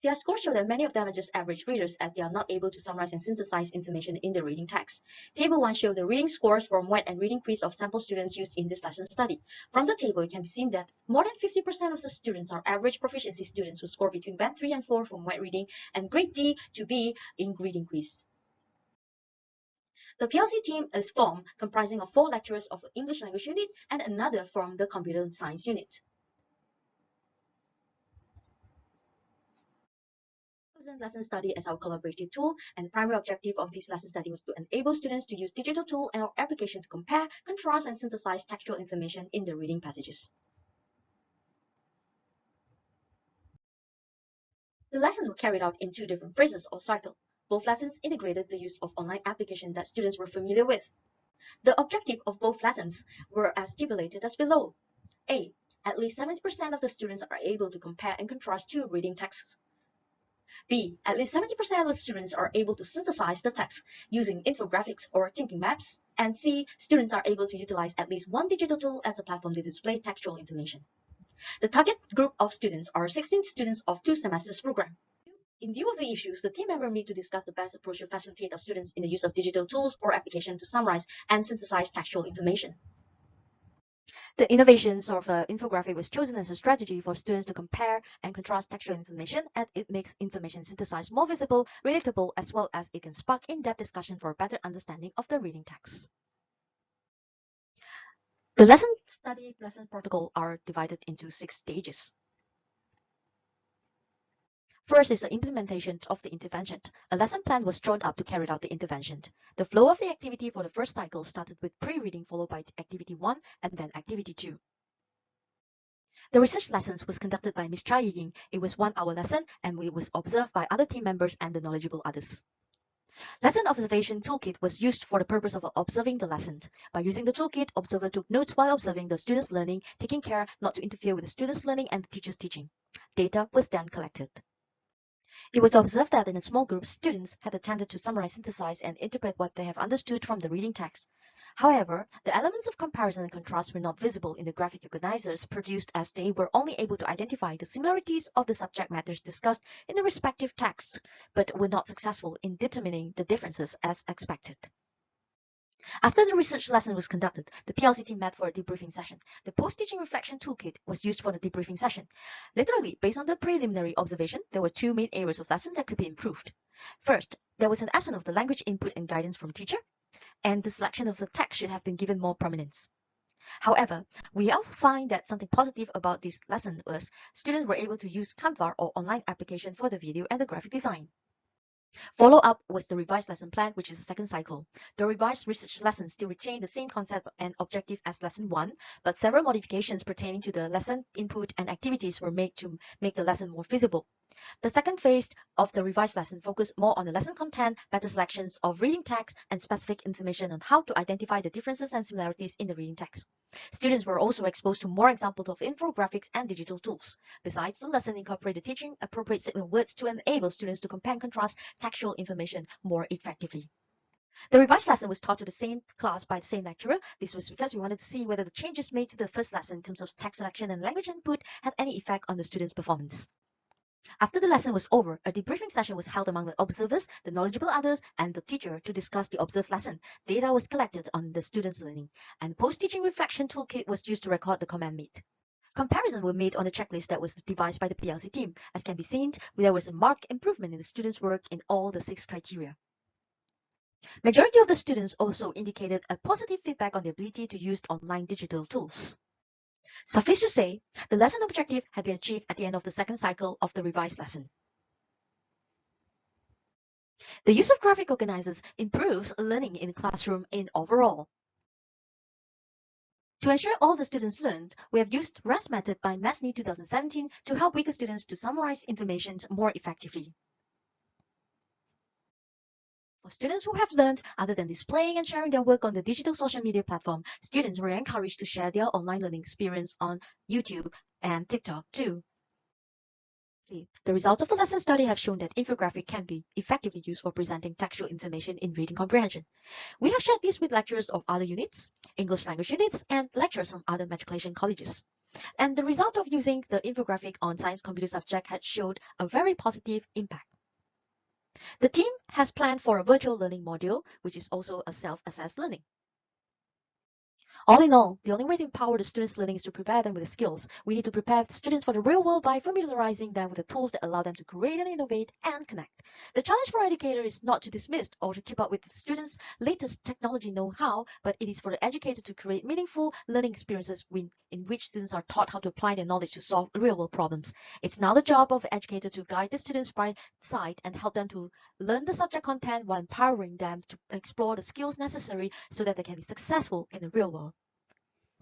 Their scores show that many of them are just average readers as they are not able to summarize and synthesize information in the reading text. Table 1 shows the reading scores from wet and reading quiz of sample students used in this lesson study. From the table, it can be seen that more than 50% of the students are average proficiency students who score between band 3 and 4 from wet reading and grade D to B in reading quiz. The PLC team is formed comprising of 4 lecturers of the English language unit and another from the computer science unit. Lesson study as our collaborative tool, and the primary objective of this lesson study was to enable students to use digital tool and application to compare, contrast, and synthesize textual information in the reading passages. The lesson was carried out in 2 different phases or cycle. Both lessons integrated the use of online application that students were familiar with. The objective of both lessons were as stipulated as below. A. At least 70% of the students are able to compare and contrast 2 reading texts. B. At least 70% of the students are able to synthesize the text using infographics or thinking maps. And C. Students are able to utilize at least 1 digital tool as a platform to display textual information. The target group of students are 16 students of 2 semesters program. In view of the issues, the team member need to discuss the best approach to facilitate our students in the use of digital tools or application to summarize and synthesize textual information. The innovations of the infographic was chosen as a strategy for students to compare and contrast textual information, and it makes information synthesized more visible, relatable, as well as it can spark in-depth discussion for a better understanding of the reading text. The lesson study lesson protocol are divided into 6 stages. First is the implementation of the intervention. A lesson plan was drawn up to carry out the intervention. The flow of the activity for the first cycle started with pre-reading followed by activity 1 and then activity 2. The research lessons was conducted by Ms. Cha Ying. It was 1-hour lesson and it was observed by other team members and the knowledgeable others. Lesson observation toolkit was used for the purpose of observing the lesson. By using the toolkit, observer took notes while observing the students' learning, taking care not to interfere with the students' learning and the teacher's teaching. Data was then collected. It was observed that in a small group, students had attempted to summarize, synthesize, and interpret what they have understood from the reading text. However, the elements of comparison and contrast were not visible in the graphic organizers produced as they were only able to identify the similarities of the subject matters discussed in the respective texts, but were not successful in determining the differences as expected. After the research lesson was conducted, the PLC team met for a debriefing session. The post-teaching reflection toolkit was used for the debriefing session. Literally, based on the preliminary observation, there were 2 main areas of lesson that could be improved. First, there was an absence of the language input and guidance from teacher, and the selection of the text should have been given more prominence. However, we also find that something positive about this lesson was students were able to use Canva or online application for the video and the graphic design. Follow-up was the revised lesson plan, which is the second cycle. The revised research lessons still retain the same concept and objective as lesson 1, but several modifications pertaining to the lesson input and activities were made to make the lesson more feasible. The second phase of the revised lesson focused more on the lesson content, better selections of reading text, and specific information on how to identify the differences and similarities in the reading text. Students were also exposed to more examples of infographics and digital tools. Besides, the lesson incorporated teaching appropriate signal words to enable students to compare and contrast textual information more effectively. The revised lesson was taught to the same class by the same lecturer. This was because we wanted to see whether the changes made to the first lesson in terms of text selection and language input had any effect on the students' performance. After the lesson was over, a debriefing session was held among the observers, the knowledgeable others, and the teacher to discuss the observed lesson. Data was collected on the students' learning, and post-teaching reflection toolkit was used to record the comment made. Comparisons were made on the checklist that was devised by the PLC team. As can be seen, there was a marked improvement in the students' work in all the 6 criteria. Majority of the students also indicated a positive feedback on the ability to use online digital tools. Suffice to say, the lesson objective had been achieved at the end of the second cycle of the revised lesson. The use of graphic organizers improves learning in the classroom in overall. To ensure all the students learned, we have used RAS method by MESNI 2017 to help weaker students to summarize information more effectively. For students who have learned, other than displaying and sharing their work on the digital social media platform, students were encouraged to share their online learning experience on YouTube and TikTok too. The results of the lesson study have shown that infographic can be effectively used for presenting textual information in reading comprehension. We have shared this with lecturers of other units, English language units, and lecturers from other matriculation colleges. And the result of using the infographic on science computer subject had showed a very positive impact. The team has planned for a virtual learning module, which is also a self-assessed learning. All in all, the only way to empower the students' learning is to prepare them with the skills. We need to prepare the students for the real world by familiarizing them with the tools that allow them to create and innovate and connect. The challenge for educators is not to dismiss or to keep up with the students' latest technology know-how, but it is for the educator to create meaningful learning experiences in which students are taught how to apply their knowledge to solve real-world problems. It's now the job of the educator to guide the students by sight and help them to learn the subject content while empowering them to explore the skills necessary so that they can be successful in the real world.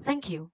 Thank you.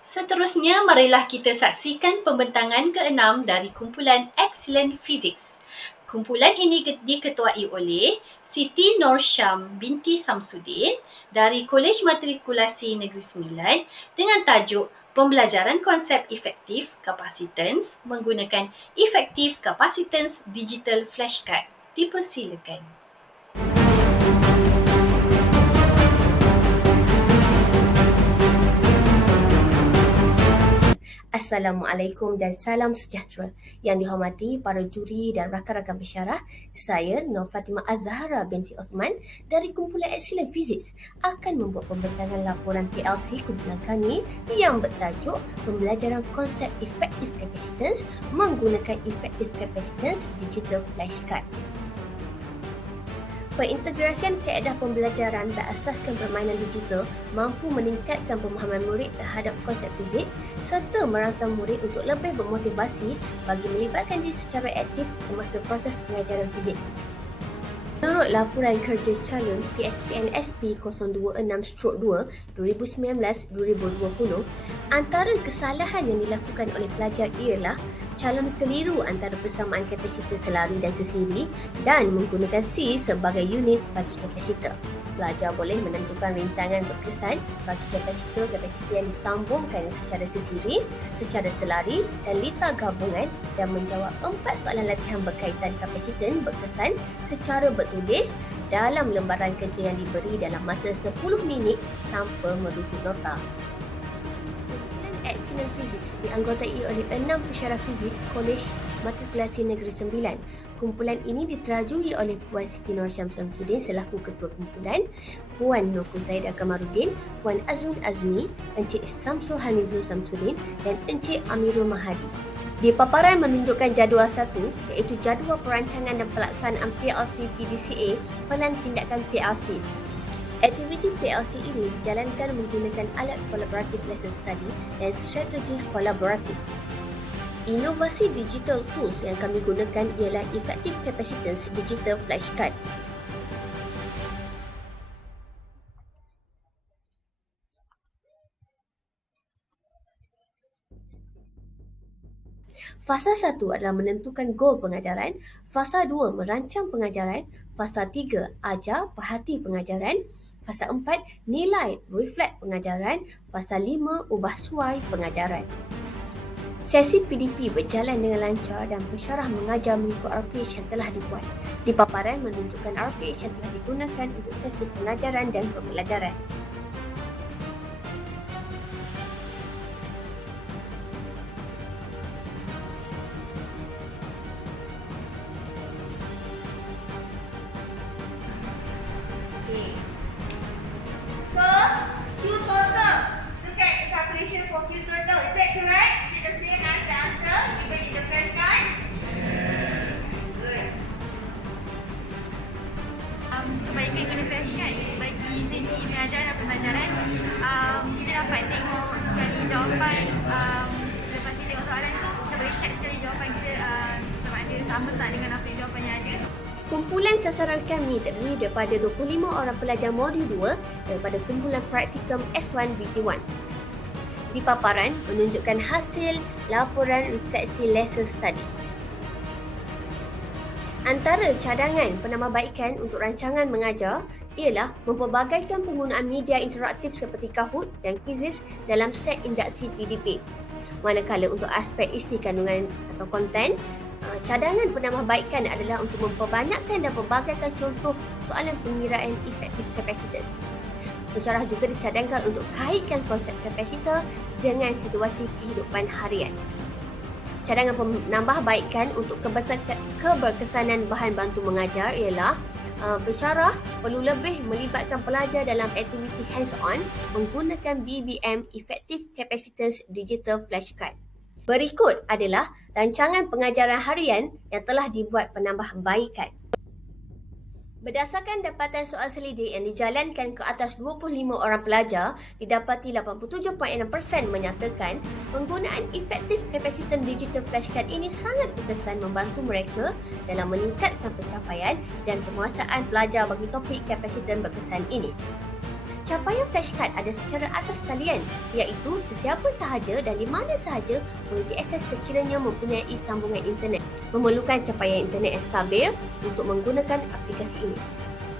Seterusnya, marilah kita saksikan pembentangan ke-6 dari kumpulan Excellent Physics. Kumpulan ini diketuai oleh Siti Norsyam binti Samsudin dari Kolej Matrikulasi Negeri Sembilan dengan tajuk Pembelajaran Konsep Efektif Kapasitens menggunakan Efektif Kapasitens Digital Flashcard. Dipersilakan. Assalamualaikum dan salam sejahtera. Yang dihormati para juri dan rakan-rakan pensyarah, saya Nur Fatimah Az-Zahra binti Osman dari kumpulan Excellent Physics akan membuat pembentangan laporan PLC kumpulan kami yang bertajuk Pembelajaran Konsep Efektif Kapasitens menggunakan Efektif Kapasitens Digital Flashcard. Pengintegrasian kaedah pembelajaran berasaskan permainan digital mampu meningkatkan pemahaman murid terhadap konsep fizik serta merangsang murid untuk lebih bermotivasi bagi melibatkan diri secara aktif semasa proses pengajaran fizik. Menurut laporan kerja calon PSPN SP 026/2 2019-2020, antara kesalahan yang dilakukan oleh pelajar ialah calon keliru antara persamaan kapasitor selari dan sesiri dan menggunakan C sebagai unit bagi kapasitor. Pelajar boleh menentukan rintangan berkesan bagi kapasitor yang disambungkan secara sesiri, secara selari dan litar gabungan dan menjawab 4 soalan latihan berkaitan kapasitor berkesan secara bertulis dalam lembaran kerja yang diberi dalam masa 10 minit tanpa merujuk nota. Excellent Physics dianggotai oleh 6 pensyarah fizik Kolej Matrikulasi Negeri Sembilan. Kumpulan ini diterajui oleh Puan Siti Norsyam Samsudin selaku ketua kumpulan, Puan Nurul Zaidah Kamarudin, Puan Azrul Azmi, Encik Samsul Hanizul Samsudin dan Encik Amirul Mahadi. Di paparan menunjukkan jadual 1 iaitu jadual perancangan dan pelaksanaan PLC PDCA Pelan Tindakan PLC. Aktiviti PLC ini dijalankan menggunakan alat kolaboratif lesson study dan strategi kolaboratif. Inovasi digital tools yang kami gunakan ialah Effective Capacitance Digital Flashcard. Fasa 1 adalah menentukan goal pengajaran, fasa 2 merancang pengajaran, fasa 3 ajar perhati pengajaran, fasa 4 nilai reflect pengajaran, fasa 5 ubah suai pengajaran. Sesi PDP berjalan dengan lancar dan pensyarah mengajar mengikut RPH yang telah dibuat. Di paparan menunjukkan RPH yang telah digunakan untuk sesi pengajaran dan pembelajaran. So, Q total. Look at the calculation for Q total. Is that correct? Is it the same as the answer given in the flashcard? Yes. Good. Sebaiknya guna flashcard bagi sesi mengajar dan pembelajaran. Kita dapat tengok sekali jawapan. Selepas kita tengok soalan tu, kita boleh check sekali jawapan kita sama ada sama tak dengan apa yang jawapan yang ada. Kumpulan sasaran kami terdiri daripada 25 orang pelajar modul 2 daripada kumpulan praktikum S1 BT1. Di paparan menunjukkan hasil laporan refleksi lesson study. Antara cadangan penambahbaikan untuk rancangan mengajar ialah mempelbagaikan penggunaan media interaktif seperti Kahoot dan quizzes dalam set induksi PDP. Manakala untuk aspek isi kandungan atau konten, cadangan penambahbaikan adalah untuk memperbanyakkan dan pelbagaikan contoh soalan pengiraan efektif kapasitens. Pensyarah juga dicadangkan untuk kaitkan konsep kapasitor dengan situasi kehidupan harian. Cadangan penambahbaikan untuk keberkesanan bahan bantu mengajar ialah pensyarah perlu lebih melibatkan pelajar dalam aktiviti hands-on menggunakan BBM Effective Capacitance Digital Flashcard. Berikut adalah rancangan pengajaran harian yang telah dibuat penambahbaikan. Berdasarkan dapatan soal selidik yang dijalankan ke atas 25 orang pelajar, didapati 87.6% menyatakan penggunaan efektif kapasitor digital flashcard ini sangat berkesan membantu mereka dalam meningkatkan pencapaian dan penguasaan pelajar bagi topik kapasitor berkesan ini. Capaian flashcard ada secara atas talian, iaitu sesiapa sahaja dan di mana sahaja boleh diakses sekiranya mempunyai sambungan internet. Memerlukan capaian internet yang stabil untuk menggunakan aplikasi ini.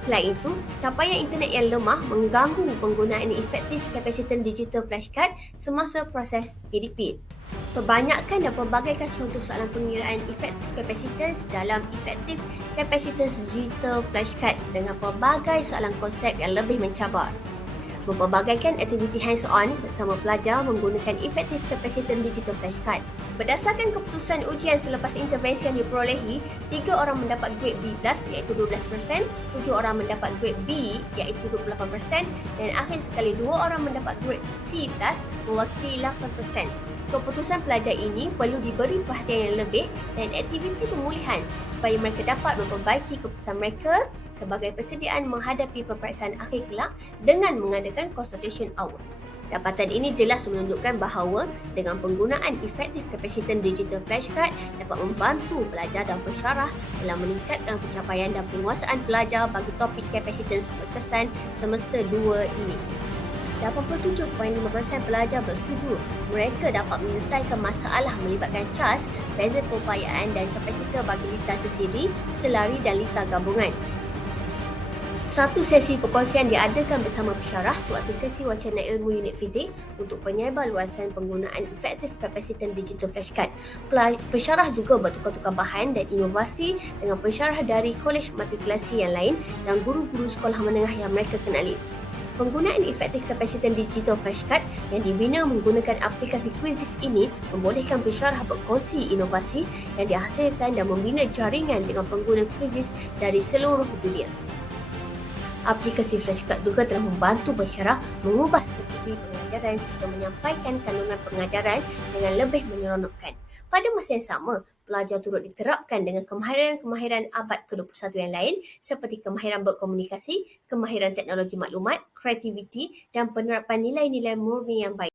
Selain itu, capaian internet yang lemah mengganggu penggunaan efektif kapasitan digital flashcard semasa proses PDP. Perbanyakan dan pelbagaikan contoh soalan pengiraan efektif kapasitas dalam efektif kapasitas digital flashcard dengan pelbagai soalan konsep yang lebih mencabar. Mempelbagaikan aktiviti hands-on bersama pelajar menggunakan efektif kapasitan digital flashcard. Berdasarkan keputusan ujian selepas intervensi yang diperolehi, 3 orang mendapat grade B+, iaitu 12%, 7 orang mendapat grade B, iaitu 28%, dan akhir sekali 2 orang mendapat grade C+, mewakili 8%. Keputusan pelajar ini perlu diberi perhatian yang lebih dan aktiviti pemulihan supaya mereka dapat memperbaiki keputusan mereka sebagai persediaan menghadapi peperiksaan akhir kelak dengan mengadakan consultation hour. Dapatan ini jelas menunjukkan bahawa dengan penggunaan efektif kapasitan digital flashcard dapat membantu pelajar dan pensyarah dalam meningkatkan pencapaian dan penguasaan pelajar bagi topik kapasitan berkesan semester 2 ini. 87.5% pelajar bersetuju mereka dapat menyelesaikan masalah melibatkan cas, beza keupayaan dan kapasitor bagi litar tersendiri, selari dan litar gabungan. Satu sesi perkongsian diadakan bersama pensyarah sewaktu sesi wacana ilmu unit fizik untuk penyebarluasan penggunaan efektif kapasitan digital flashcard. Pensyarah juga bertukar-tukar bahan dan inovasi dengan pensyarah dari kolej matrikulasi yang lain dan guru-guru sekolah menengah yang mereka kenali. Penggunaan efektif kapasitan digital flashcard yang dibina menggunakan aplikasi Quizzes ini membolehkan pensyarah berkongsi inovasi yang dihasilkan dan membina jaringan dengan pengguna Quizzes dari seluruh dunia. Aplikasi flashcard juga telah membantu pensyarah mengubah strategi pengajaran serta menyampaikan kandungan pengajaran dengan lebih menyeronokkan. Pada masa yang sama, pelajar turut diterapkan dengan kemahiran-kemahiran abad ke-21 yang lain seperti kemahiran berkomunikasi, kemahiran teknologi maklumat, kreativiti dan penerapan nilai-nilai murni yang baik.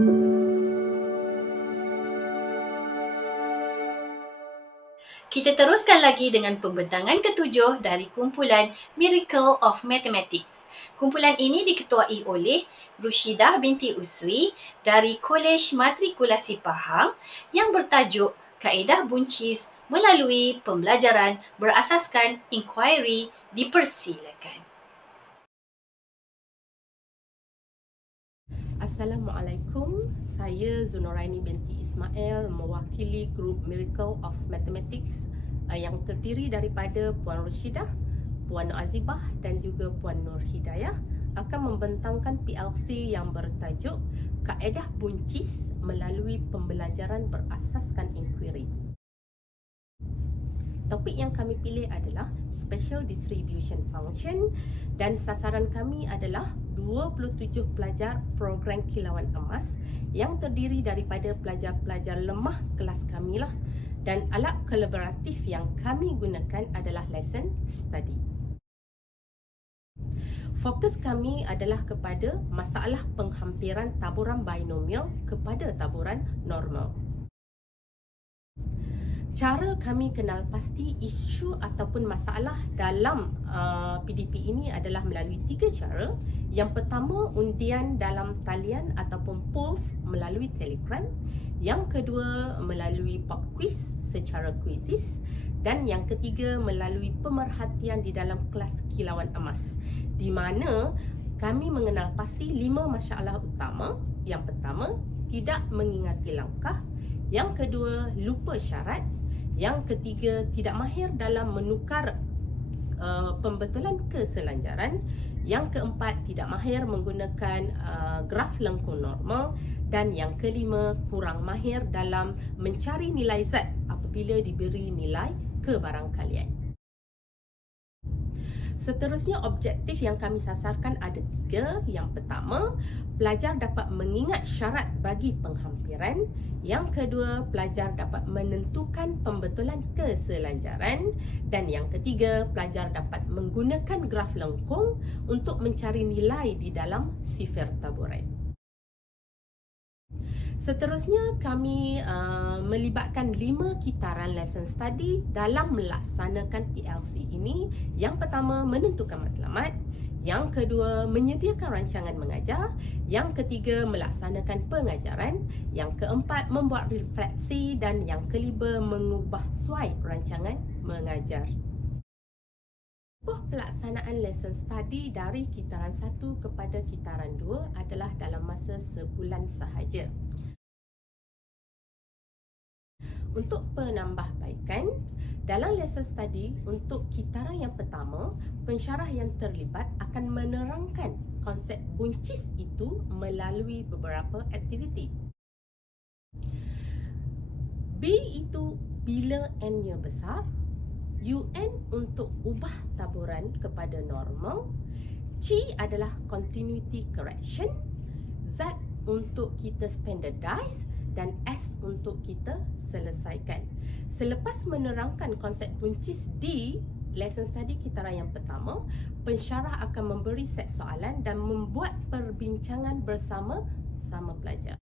Kita teruskan lagi dengan pembentangan ketujuh dari kumpulan Miracle of Mathematics. Kumpulan ini diketuai oleh Rushidah binti Usri dari Kolej Matrikulasi Pahang yang bertajuk Kaedah Buncis melalui Pembelajaran Berasaskan Inquiry dipersilakan. Assalamualaikum, saya Zunoraini binti Ismail mewakili grup Miracle of Mathematics yang terdiri daripada Puan Rushidah, Puan Azibah dan juga Puan Nur Hidayah akan membentangkan PLC yang bertajuk Kaedah Buncis melalui Pembelajaran Berasaskan Inquiry. Topik yang kami pilih adalah Special Distribution Function dan sasaran kami adalah 27 pelajar program Kilauan Emas yang terdiri daripada pelajar-pelajar lemah kelas kami lah, dan alat kolaboratif yang kami gunakan adalah lesson study. Fokus kami adalah kepada masalah penghampiran taburan binomial kepada taburan normal. Cara kami kenal pasti isu ataupun masalah dalam PDP ini adalah melalui 3 cara. Yang pertama, undian dalam talian ataupun polls melalui Telegram. Yang kedua, melalui pop quiz secara quizzes. Dan yang ketiga, melalui pemerhatian di dalam kelas Kilauan Emas, di mana kami mengenal pasti 5 masalah utama. Yang pertama, tidak mengingati langkah. Yang kedua, lupa syarat. Yang ketiga, tidak mahir dalam menukar pembetulan keselanjaran. Yang keempat, tidak mahir menggunakan graf lengkung normal. Dan yang kelima, kurang mahir dalam mencari nilai Z apabila diberi nilai ke barang kalian. Seterusnya, objektif yang kami sasarkan ada 3. Yang pertama, pelajar dapat mengingat syarat bagi penghampiran. Yang kedua, pelajar dapat menentukan pembetulan keselanjaran. Dan yang ketiga, pelajar dapat menggunakan graf lengkung untuk mencari nilai di dalam sifir taburan. Seterusnya, kami melibatkan 5 kitaran lesson study dalam melaksanakan PLC ini. Yang pertama, menentukan matlamat. Yang kedua, menyediakan rancangan mengajar. Yang ketiga, melaksanakan pengajaran. Yang keempat, membuat refleksi. Dan yang kelima, mengubah suai rancangan mengajar. Pelaksanaan lesson study dari kitaran 1 kepada kitaran 2 adalah dalam masa sebulan sahaja. Untuk penambahbaikan, dalam lesson study untuk kitaran yang pertama, pensyarah yang terlibat akan menerangkan konsep buncis itu melalui beberapa aktiviti. B itu bila n-nya besar, UN untuk ubah taburan kepada normal, C adalah continuity correction, Z untuk kita standardize dan S untuk kita selesaikan. Selepas menerangkan konsep buncis D, lesson study kitaran yang pertama, pensyarah akan memberi set soalan dan membuat perbincangan bersama sama pelajar.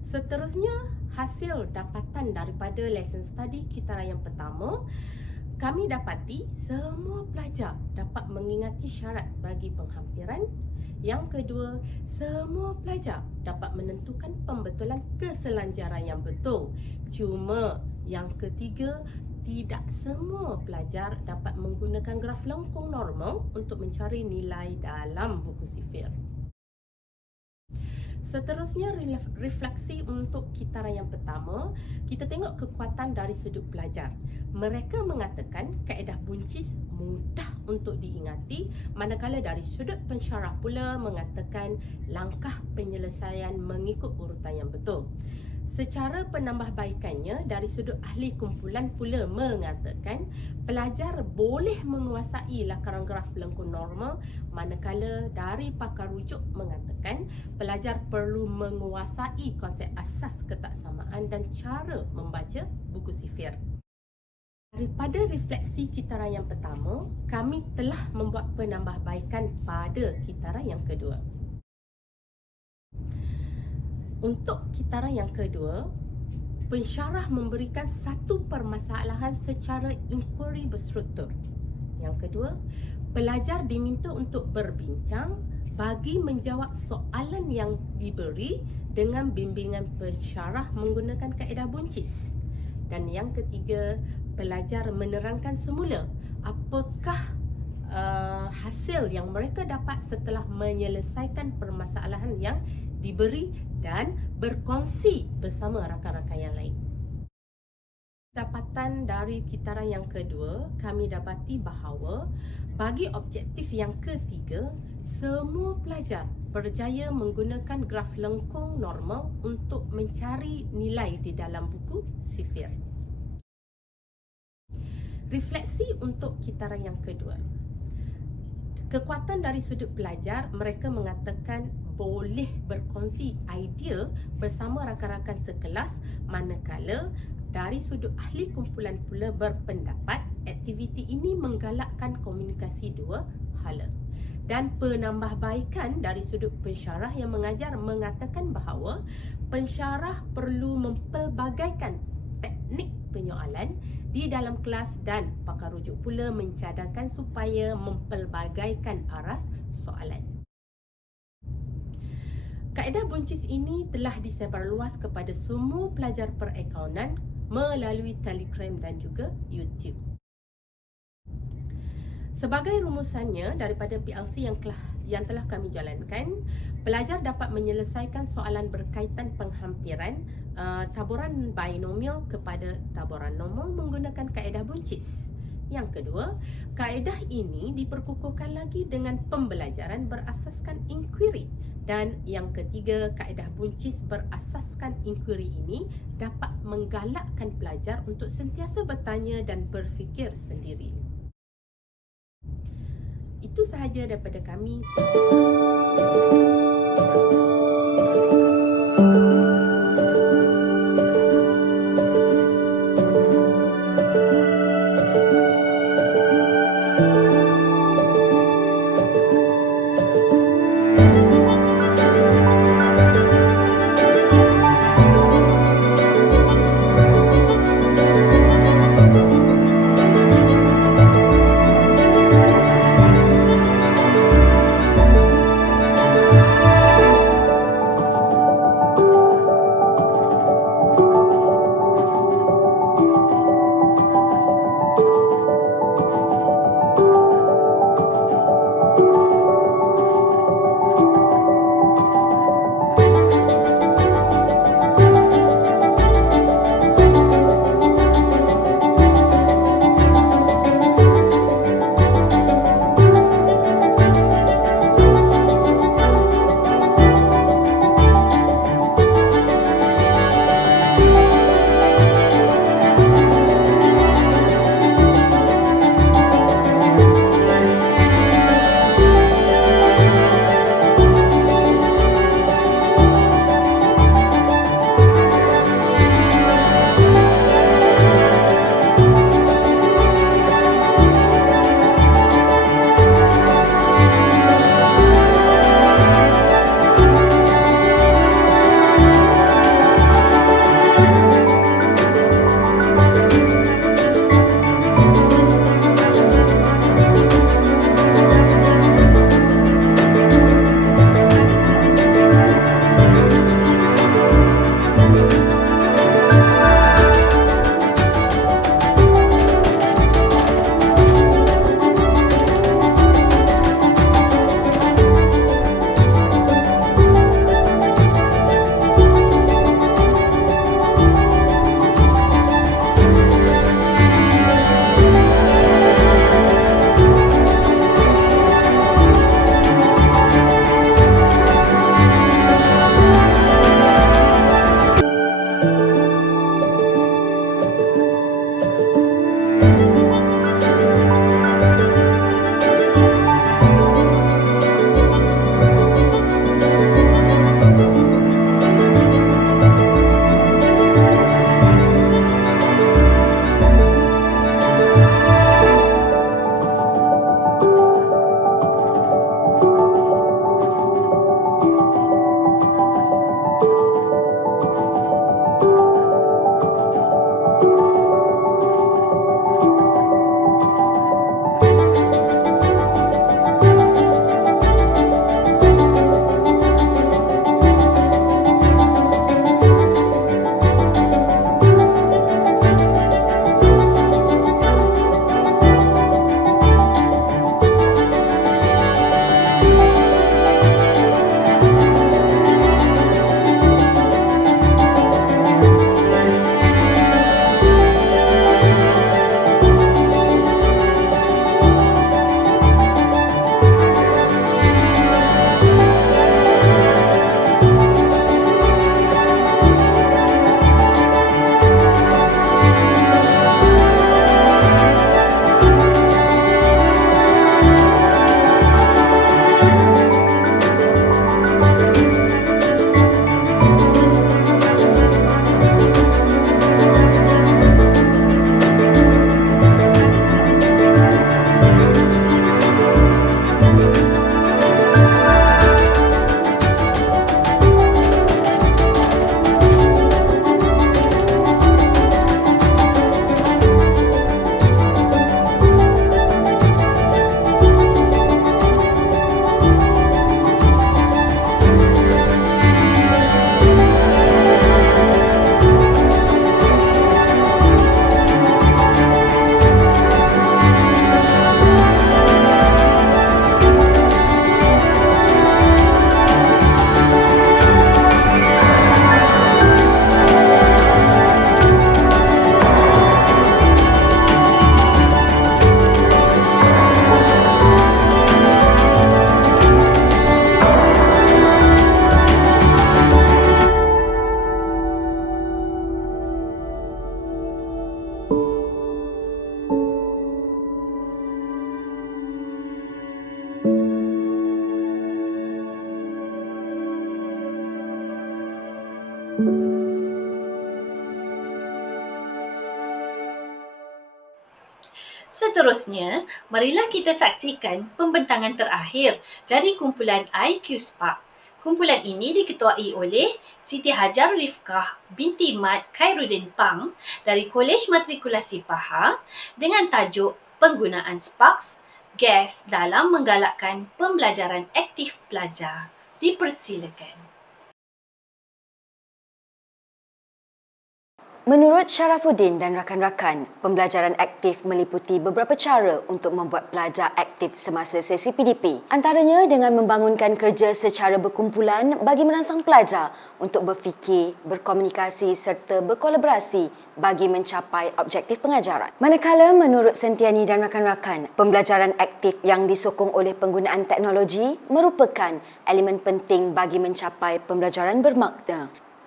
Seterusnya, hasil dapatan daripada lesson study kitaran yang pertama, kami dapati semua pelajar dapat mengingati syarat bagi penghampiran. Yang kedua, semua pelajar dapat menentukan pembetulan keselanjaran yang betul. Cuma yang ketiga, tidak semua pelajar dapat menggunakan graf lengkung normal untuk mencari nilai dalam buku sifir. Seterusnya, refleksi untuk kitaran yang pertama, kita tengok kekuatan dari sudut pelajar. Mereka mengatakan kaedah buncis mudah untuk diingati, manakala dari sudut pensyarah pula mengatakan langkah penyelesaian mengikut urutan yang betul. Secara penambahbaikannya, dari sudut ahli kumpulan pula mengatakan pelajar boleh menguasai lakaran graf lengkung normal, manakala dari pakar rujuk mengatakan pelajar perlu menguasai konsep asas ketaksamaan dan cara membaca buku sifir. Daripada refleksi kitaran yang pertama, kami telah membuat penambahbaikan pada kitaran yang kedua. Untuk kitaran yang kedua, pensyarah memberikan satu permasalahan secara inquiry berstruktur. Yang kedua, pelajar diminta untuk berbincang bagi menjawab soalan yang diberi dengan bimbingan pensyarah menggunakan kaedah buncis. Dan yang ketiga, pelajar menerangkan semula apakah hasil yang mereka dapat setelah menyelesaikan permasalahan yang diberi dan berkongsi bersama rakan-rakan yang lain. Dapatan dari kitaran yang kedua, kami dapati bahawa bagi objektif yang ketiga, semua pelajar berjaya menggunakan graf lengkung normal untuk mencari nilai di dalam buku sifir. Refleksi untuk kitaran yang kedua. Kekuatan dari sudut pelajar, mereka mengatakan boleh berkongsi idea bersama rakan-rakan sekelas, manakala dari sudut ahli kumpulan pula berpendapat aktiviti ini menggalakkan komunikasi dua hala. Dan penambahbaikan dari sudut pensyarah yang mengajar mengatakan bahawa pensyarah perlu mempelbagaikan teknik penyoalan di dalam kelas dan pakar rujuk pula mencadangkan supaya mempelbagaikan aras soalan. Kaedah buncis ini telah disebarluas kepada semua pelajar perakaunan melalui Telegram dan juga YouTube. Sebagai rumusannya daripada PLC yang telah kami jalankan, pelajar dapat menyelesaikan soalan berkaitan penghampiran taburan binomial kepada taburan normal menggunakan kaedah buncis. Yang kedua, kaedah ini diperkukuhkan lagi dengan pembelajaran berasaskan inquiry. Dan yang ketiga, kaedah buncis berasaskan inquiry ini dapat menggalakkan pelajar untuk sentiasa bertanya dan berfikir sendiri. Itu sahaja daripada kami. Seterusnya, marilah kita saksikan pembentangan terakhir dari kumpulan IQ Spark. Kumpulan ini diketuai oleh Siti Hajar Rifkah binti Mat Khairuddin Pang dari Kolej Matrikulasi Pahang dengan tajuk Penggunaan Sparks Gas dalam Menggalakkan Pembelajaran Aktif Pelajar. Dipersilakan. Menurut Sharafuddin dan rakan-rakan, pembelajaran aktif meliputi beberapa cara untuk membuat pelajar aktif semasa sesi PDP. Antaranya dengan membangunkan kerja secara berkumpulan bagi merangsang pelajar untuk berfikir, berkomunikasi serta berkolaborasi bagi mencapai objektif pengajaran. Manakala menurut Sentiani dan rakan-rakan, pembelajaran aktif yang disokong oleh penggunaan teknologi merupakan elemen penting bagi mencapai pembelajaran bermakna.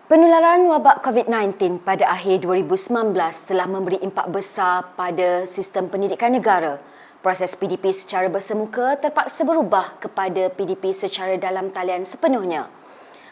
Penularan wabak COVID-19 pada akhir 2019 telah memberi impak besar pada sistem pendidikan negara. Proses PDP secara bersemuka terpaksa berubah kepada PDP secara dalam talian sepenuhnya.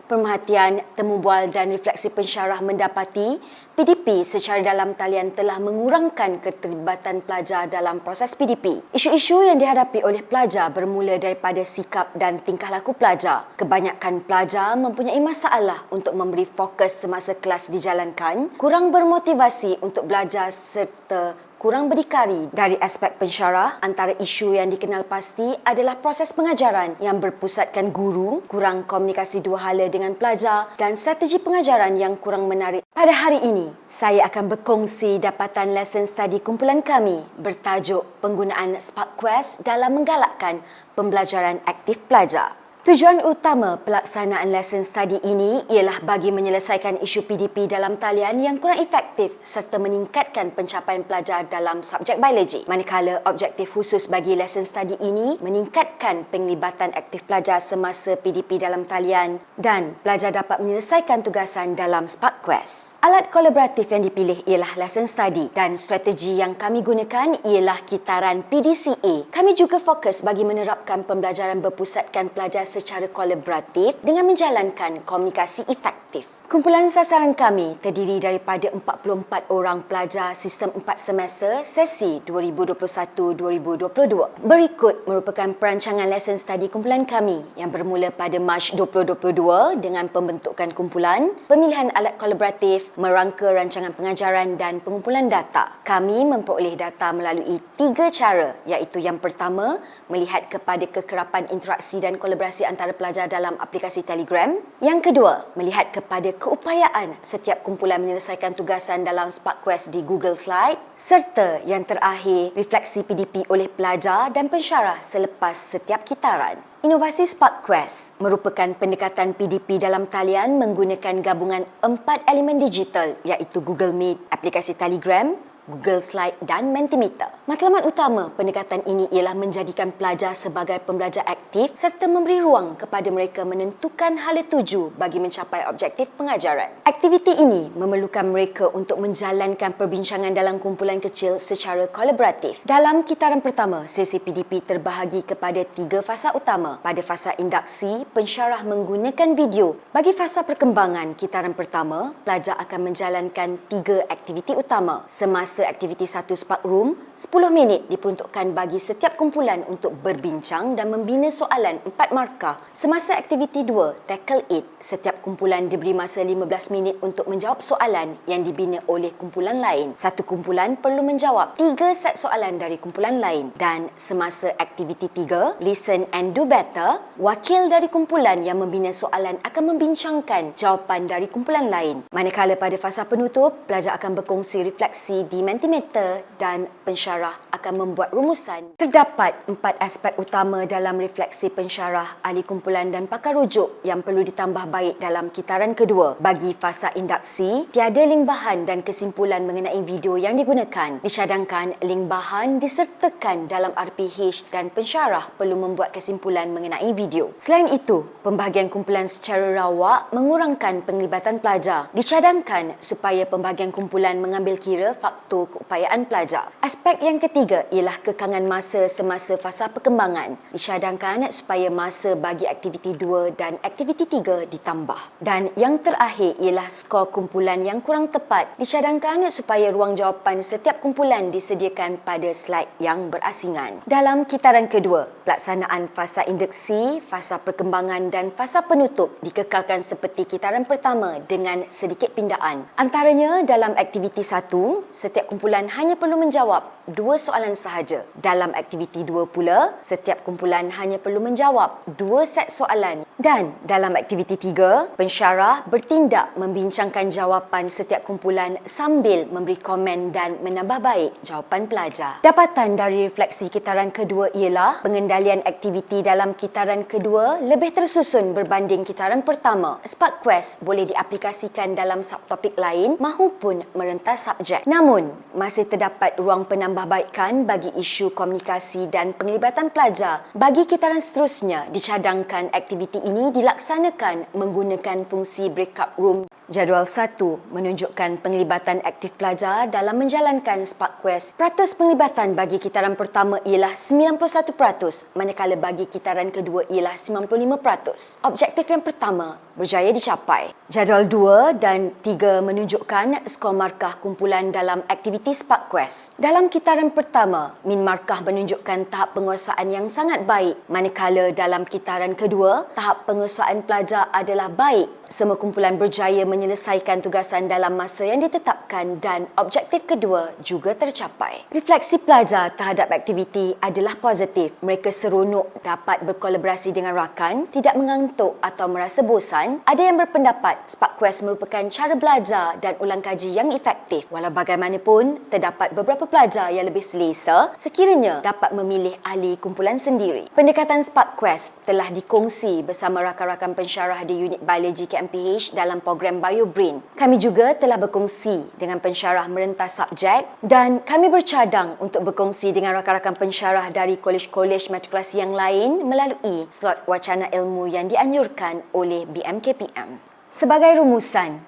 Pemerhatian, temu bual dan refleksi pensyarah mendapati PDP secara dalam talian telah mengurangkan keterlibatan pelajar dalam proses PDP. Isu-isu yang dihadapi oleh pelajar bermula daripada sikap dan tingkah laku pelajar. Kebanyakan pelajar mempunyai masalah untuk memberi fokus semasa kelas dijalankan, kurang bermotivasi untuk belajar serta kurang berdikari. Dari aspek pensyarah, antara isu yang dikenal pasti adalah proses pengajaran yang berpusatkan guru, kurang komunikasi dua hala dengan pelajar dan strategi pengajaran yang kurang menarik. Pada hari ini, saya akan berkongsi dapatan lesson study kumpulan kami bertajuk penggunaan Spark Quest dalam menggalakkan pembelajaran aktif pelajar. Tujuan utama pelaksanaan lesson study ini ialah bagi menyelesaikan isu PDP dalam talian yang kurang efektif serta meningkatkan pencapaian pelajar dalam subjek biologi. Manakala objektif khusus bagi lesson study ini meningkatkan penglibatan aktif pelajar semasa PDP dalam talian dan pelajar dapat menyelesaikan tugasan dalam Spark Quest. Alat kolaboratif yang dipilih ialah lesson study dan strategi yang kami gunakan ialah kitaran PDCA. Kami juga fokus bagi menerapkan pembelajaran berpusatkan pelajar secara kolaboratif dengan menjalankan komunikasi efektif. Kumpulan sasaran kami terdiri daripada 44 orang pelajar sistem 4 semester sesi 2021-2022. Berikut merupakan perancangan lesson study kumpulan kami yang bermula pada Mac 2022 dengan pembentukan kumpulan, pemilihan alat kolaboratif, merangka rancangan pengajaran dan pengumpulan data. Kami memperoleh data melalui 3 cara iaitu yang pertama, melihat kepada kekerapan interaksi dan kolaborasi antara pelajar dalam aplikasi Telegram. Yang kedua, melihat kepada keupayaan setiap kumpulan menyelesaikan tugasan dalam Spark Quest di Google Slide serta yang terakhir, refleksi PDP oleh pelajar dan pensyarah selepas setiap kitaran. Inovasi Spark Quest merupakan pendekatan PDP dalam talian menggunakan gabungan 4 elemen digital iaitu Google Meet, aplikasi Telegram, Google Slide dan Mentimeter. Matlamat utama pendekatan ini ialah menjadikan pelajar sebagai pembelajar aktif serta memberi ruang kepada mereka menentukan hala tuju bagi mencapai objektif pengajaran. Aktiviti ini memerlukan mereka untuk menjalankan perbincangan dalam kumpulan kecil secara kolaboratif. Dalam kitaran pertama, sesi PDP terbahagi kepada 3 fasa utama. Pada fasa induksi, pensyarah menggunakan video. Bagi fasa perkembangan kitaran pertama, pelajar akan menjalankan 3 aktiviti utama. Semasa aktiviti 1 Spark Room, 10 minit diperuntukkan bagi setiap kumpulan untuk berbincang dan membina soalan 4 markah. Semasa aktiviti 2 Tackle It, setiap kumpulan diberi masa 15 minit untuk menjawab soalan yang dibina oleh kumpulan lain. Satu kumpulan perlu menjawab 3 set soalan dari kumpulan lain. Dan semasa aktiviti 3 Listen and Do Better, wakil dari kumpulan yang membina soalan akan membincangkan jawapan dari kumpulan lain. Manakala pada fasa penutup, pelajar akan berkongsi refleksi di Mentimeter dan pensyarah akan membuat rumusan. Terdapat 4 aspek utama dalam refleksi pensyarah, ahli kumpulan dan pakar rujuk yang perlu ditambah baik dalam kitaran kedua. Bagi fasa induksi, tiada link bahan dan kesimpulan mengenai video yang digunakan. Disyadangkan link bahan disertakan dalam RPH dan pensyarah perlu membuat kesimpulan mengenai video. Selain itu, pembahagian kumpulan secara rawak mengurangkan penglibatan pelajar. Dicadangkan supaya pembahagian kumpulan mengambil kira faktor membantu keupayaan pelajar. Aspek yang ketiga ialah kekangan masa semasa fasa perkembangan. Disyadangkan supaya masa bagi aktiviti 2 dan aktiviti 3 ditambah. Dan yang terakhir ialah skor kumpulan yang kurang tepat. Disyadangkan supaya ruang jawapan setiap kumpulan disediakan pada slide yang berasingan. Dalam kitaran kedua, pelaksanaan fasa induksi, fasa perkembangan dan fasa penutup dikekalkan seperti kitaran pertama dengan sedikit pindaan. Antaranya dalam aktiviti 1, setiap kumpulan hanya perlu menjawab 2 soalan sahaja. Dalam aktiviti 2 pula, setiap kumpulan hanya perlu menjawab 2 set soalan. Dan dalam aktiviti 3, pensyarah bertindak membincangkan jawapan setiap kumpulan sambil memberi komen dan menambah baik jawapan pelajar. Dapatan dari refleksi kitaran kedua ialah pengendalian aktiviti dalam kitaran kedua lebih tersusun berbanding kitaran pertama. Spark Quest boleh diaplikasikan dalam subtopik lain mahupun merentas subjek. Namun, masih terdapat ruang penambahbaikan bagi isu komunikasi dan penglibatan pelajar. Bagi kitaran seterusnya, dicadangkan aktiviti ini dilaksanakan menggunakan fungsi breakout room. Jadual 1 menunjukkan penglibatan aktif pelajar dalam menjalankan Spark Quest. Peratus penglibatan bagi kitaran pertama ialah 91%, manakala bagi kitaran kedua ialah 95%. Objektif yang pertama berjaya dicapai. Jadual 2 dan 3 menunjukkan skor markah kumpulan dalam aktiviti Spark Quest. Dalam kitaran pertama, min markah menunjukkan tahap penguasaan yang sangat baik, manakala dalam kitaran kedua, tahap penguasaan pelajar adalah baik. Semua kumpulan berjaya menyelesaikan tugasan dalam masa yang ditetapkan dan objektif kedua juga tercapai. Refleksi pelajar terhadap aktiviti adalah positif. Mereka seronok dapat berkolaborasi dengan rakan, tidak mengantuk atau merasa bosan. Ada yang berpendapat Spark Quest merupakan cara belajar dan ulang kaji yang efektif. Walau bagaimanapun, terdapat beberapa pelajar yang lebih selesa sekiranya dapat memilih ahli kumpulan sendiri. Pendekatan Spark Quest telah dikongsi bersama rakan-rakan pensyarah di unit biologi KMPH dalam program BioBrain. Kami juga telah berkongsi dengan pensyarah merentas subjek dan kami bercadang untuk berkongsi dengan rakan-rakan pensyarah dari kolej-kolej matrikulasi yang lain melalui slot wacana ilmu yang dianjurkan oleh BMKPM. Sebagai rumusan,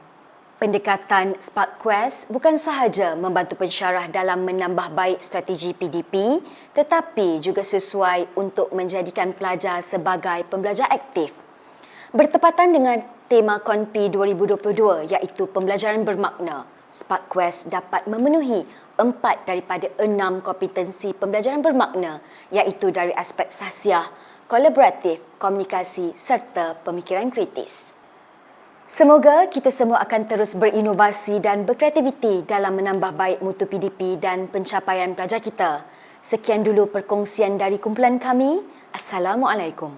pendekatan Spark Quest bukan sahaja membantu pensyarah dalam menambah baik strategi PDP, tetapi juga sesuai untuk menjadikan pelajar sebagai pembelajar aktif. Bertepatan dengan tema KONPI 2022 iaitu pembelajaran bermakna, Spark Quest dapat memenuhi 4 daripada 6 kompetensi pembelajaran bermakna iaitu dari aspek sahsiah, kolaboratif, komunikasi serta pemikiran kritis. Semoga kita semua akan terus berinovasi dan berkreativiti dalam menambah baik mutu PDP dan pencapaian pelajar kita. Sekian dulu perkongsian dari kumpulan kami. Assalamualaikum.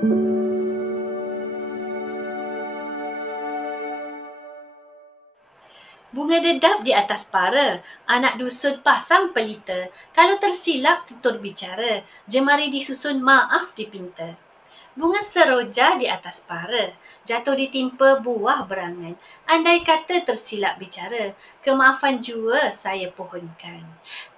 Bunga dedap di atas para, anak dusun pasang pelita. Kalau tersilap tutur bicara, jemari disusun maaf dipinta. Bunga seroja di atas para, jatuh ditimpa buah berangan. Andai kata tersilap bicara, kemaafan jua saya pohonkan.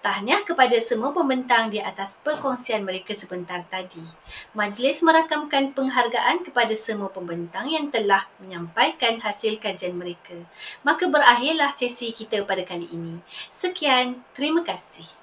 Tahniah kepada semua pembentang di atas perkongsian mereka sebentar tadi. Majlis merakamkan penghargaan kepada semua pembentang yang telah menyampaikan hasil kajian mereka. Maka berakhirlah sesi kita pada kali ini. Sekian, terima kasih.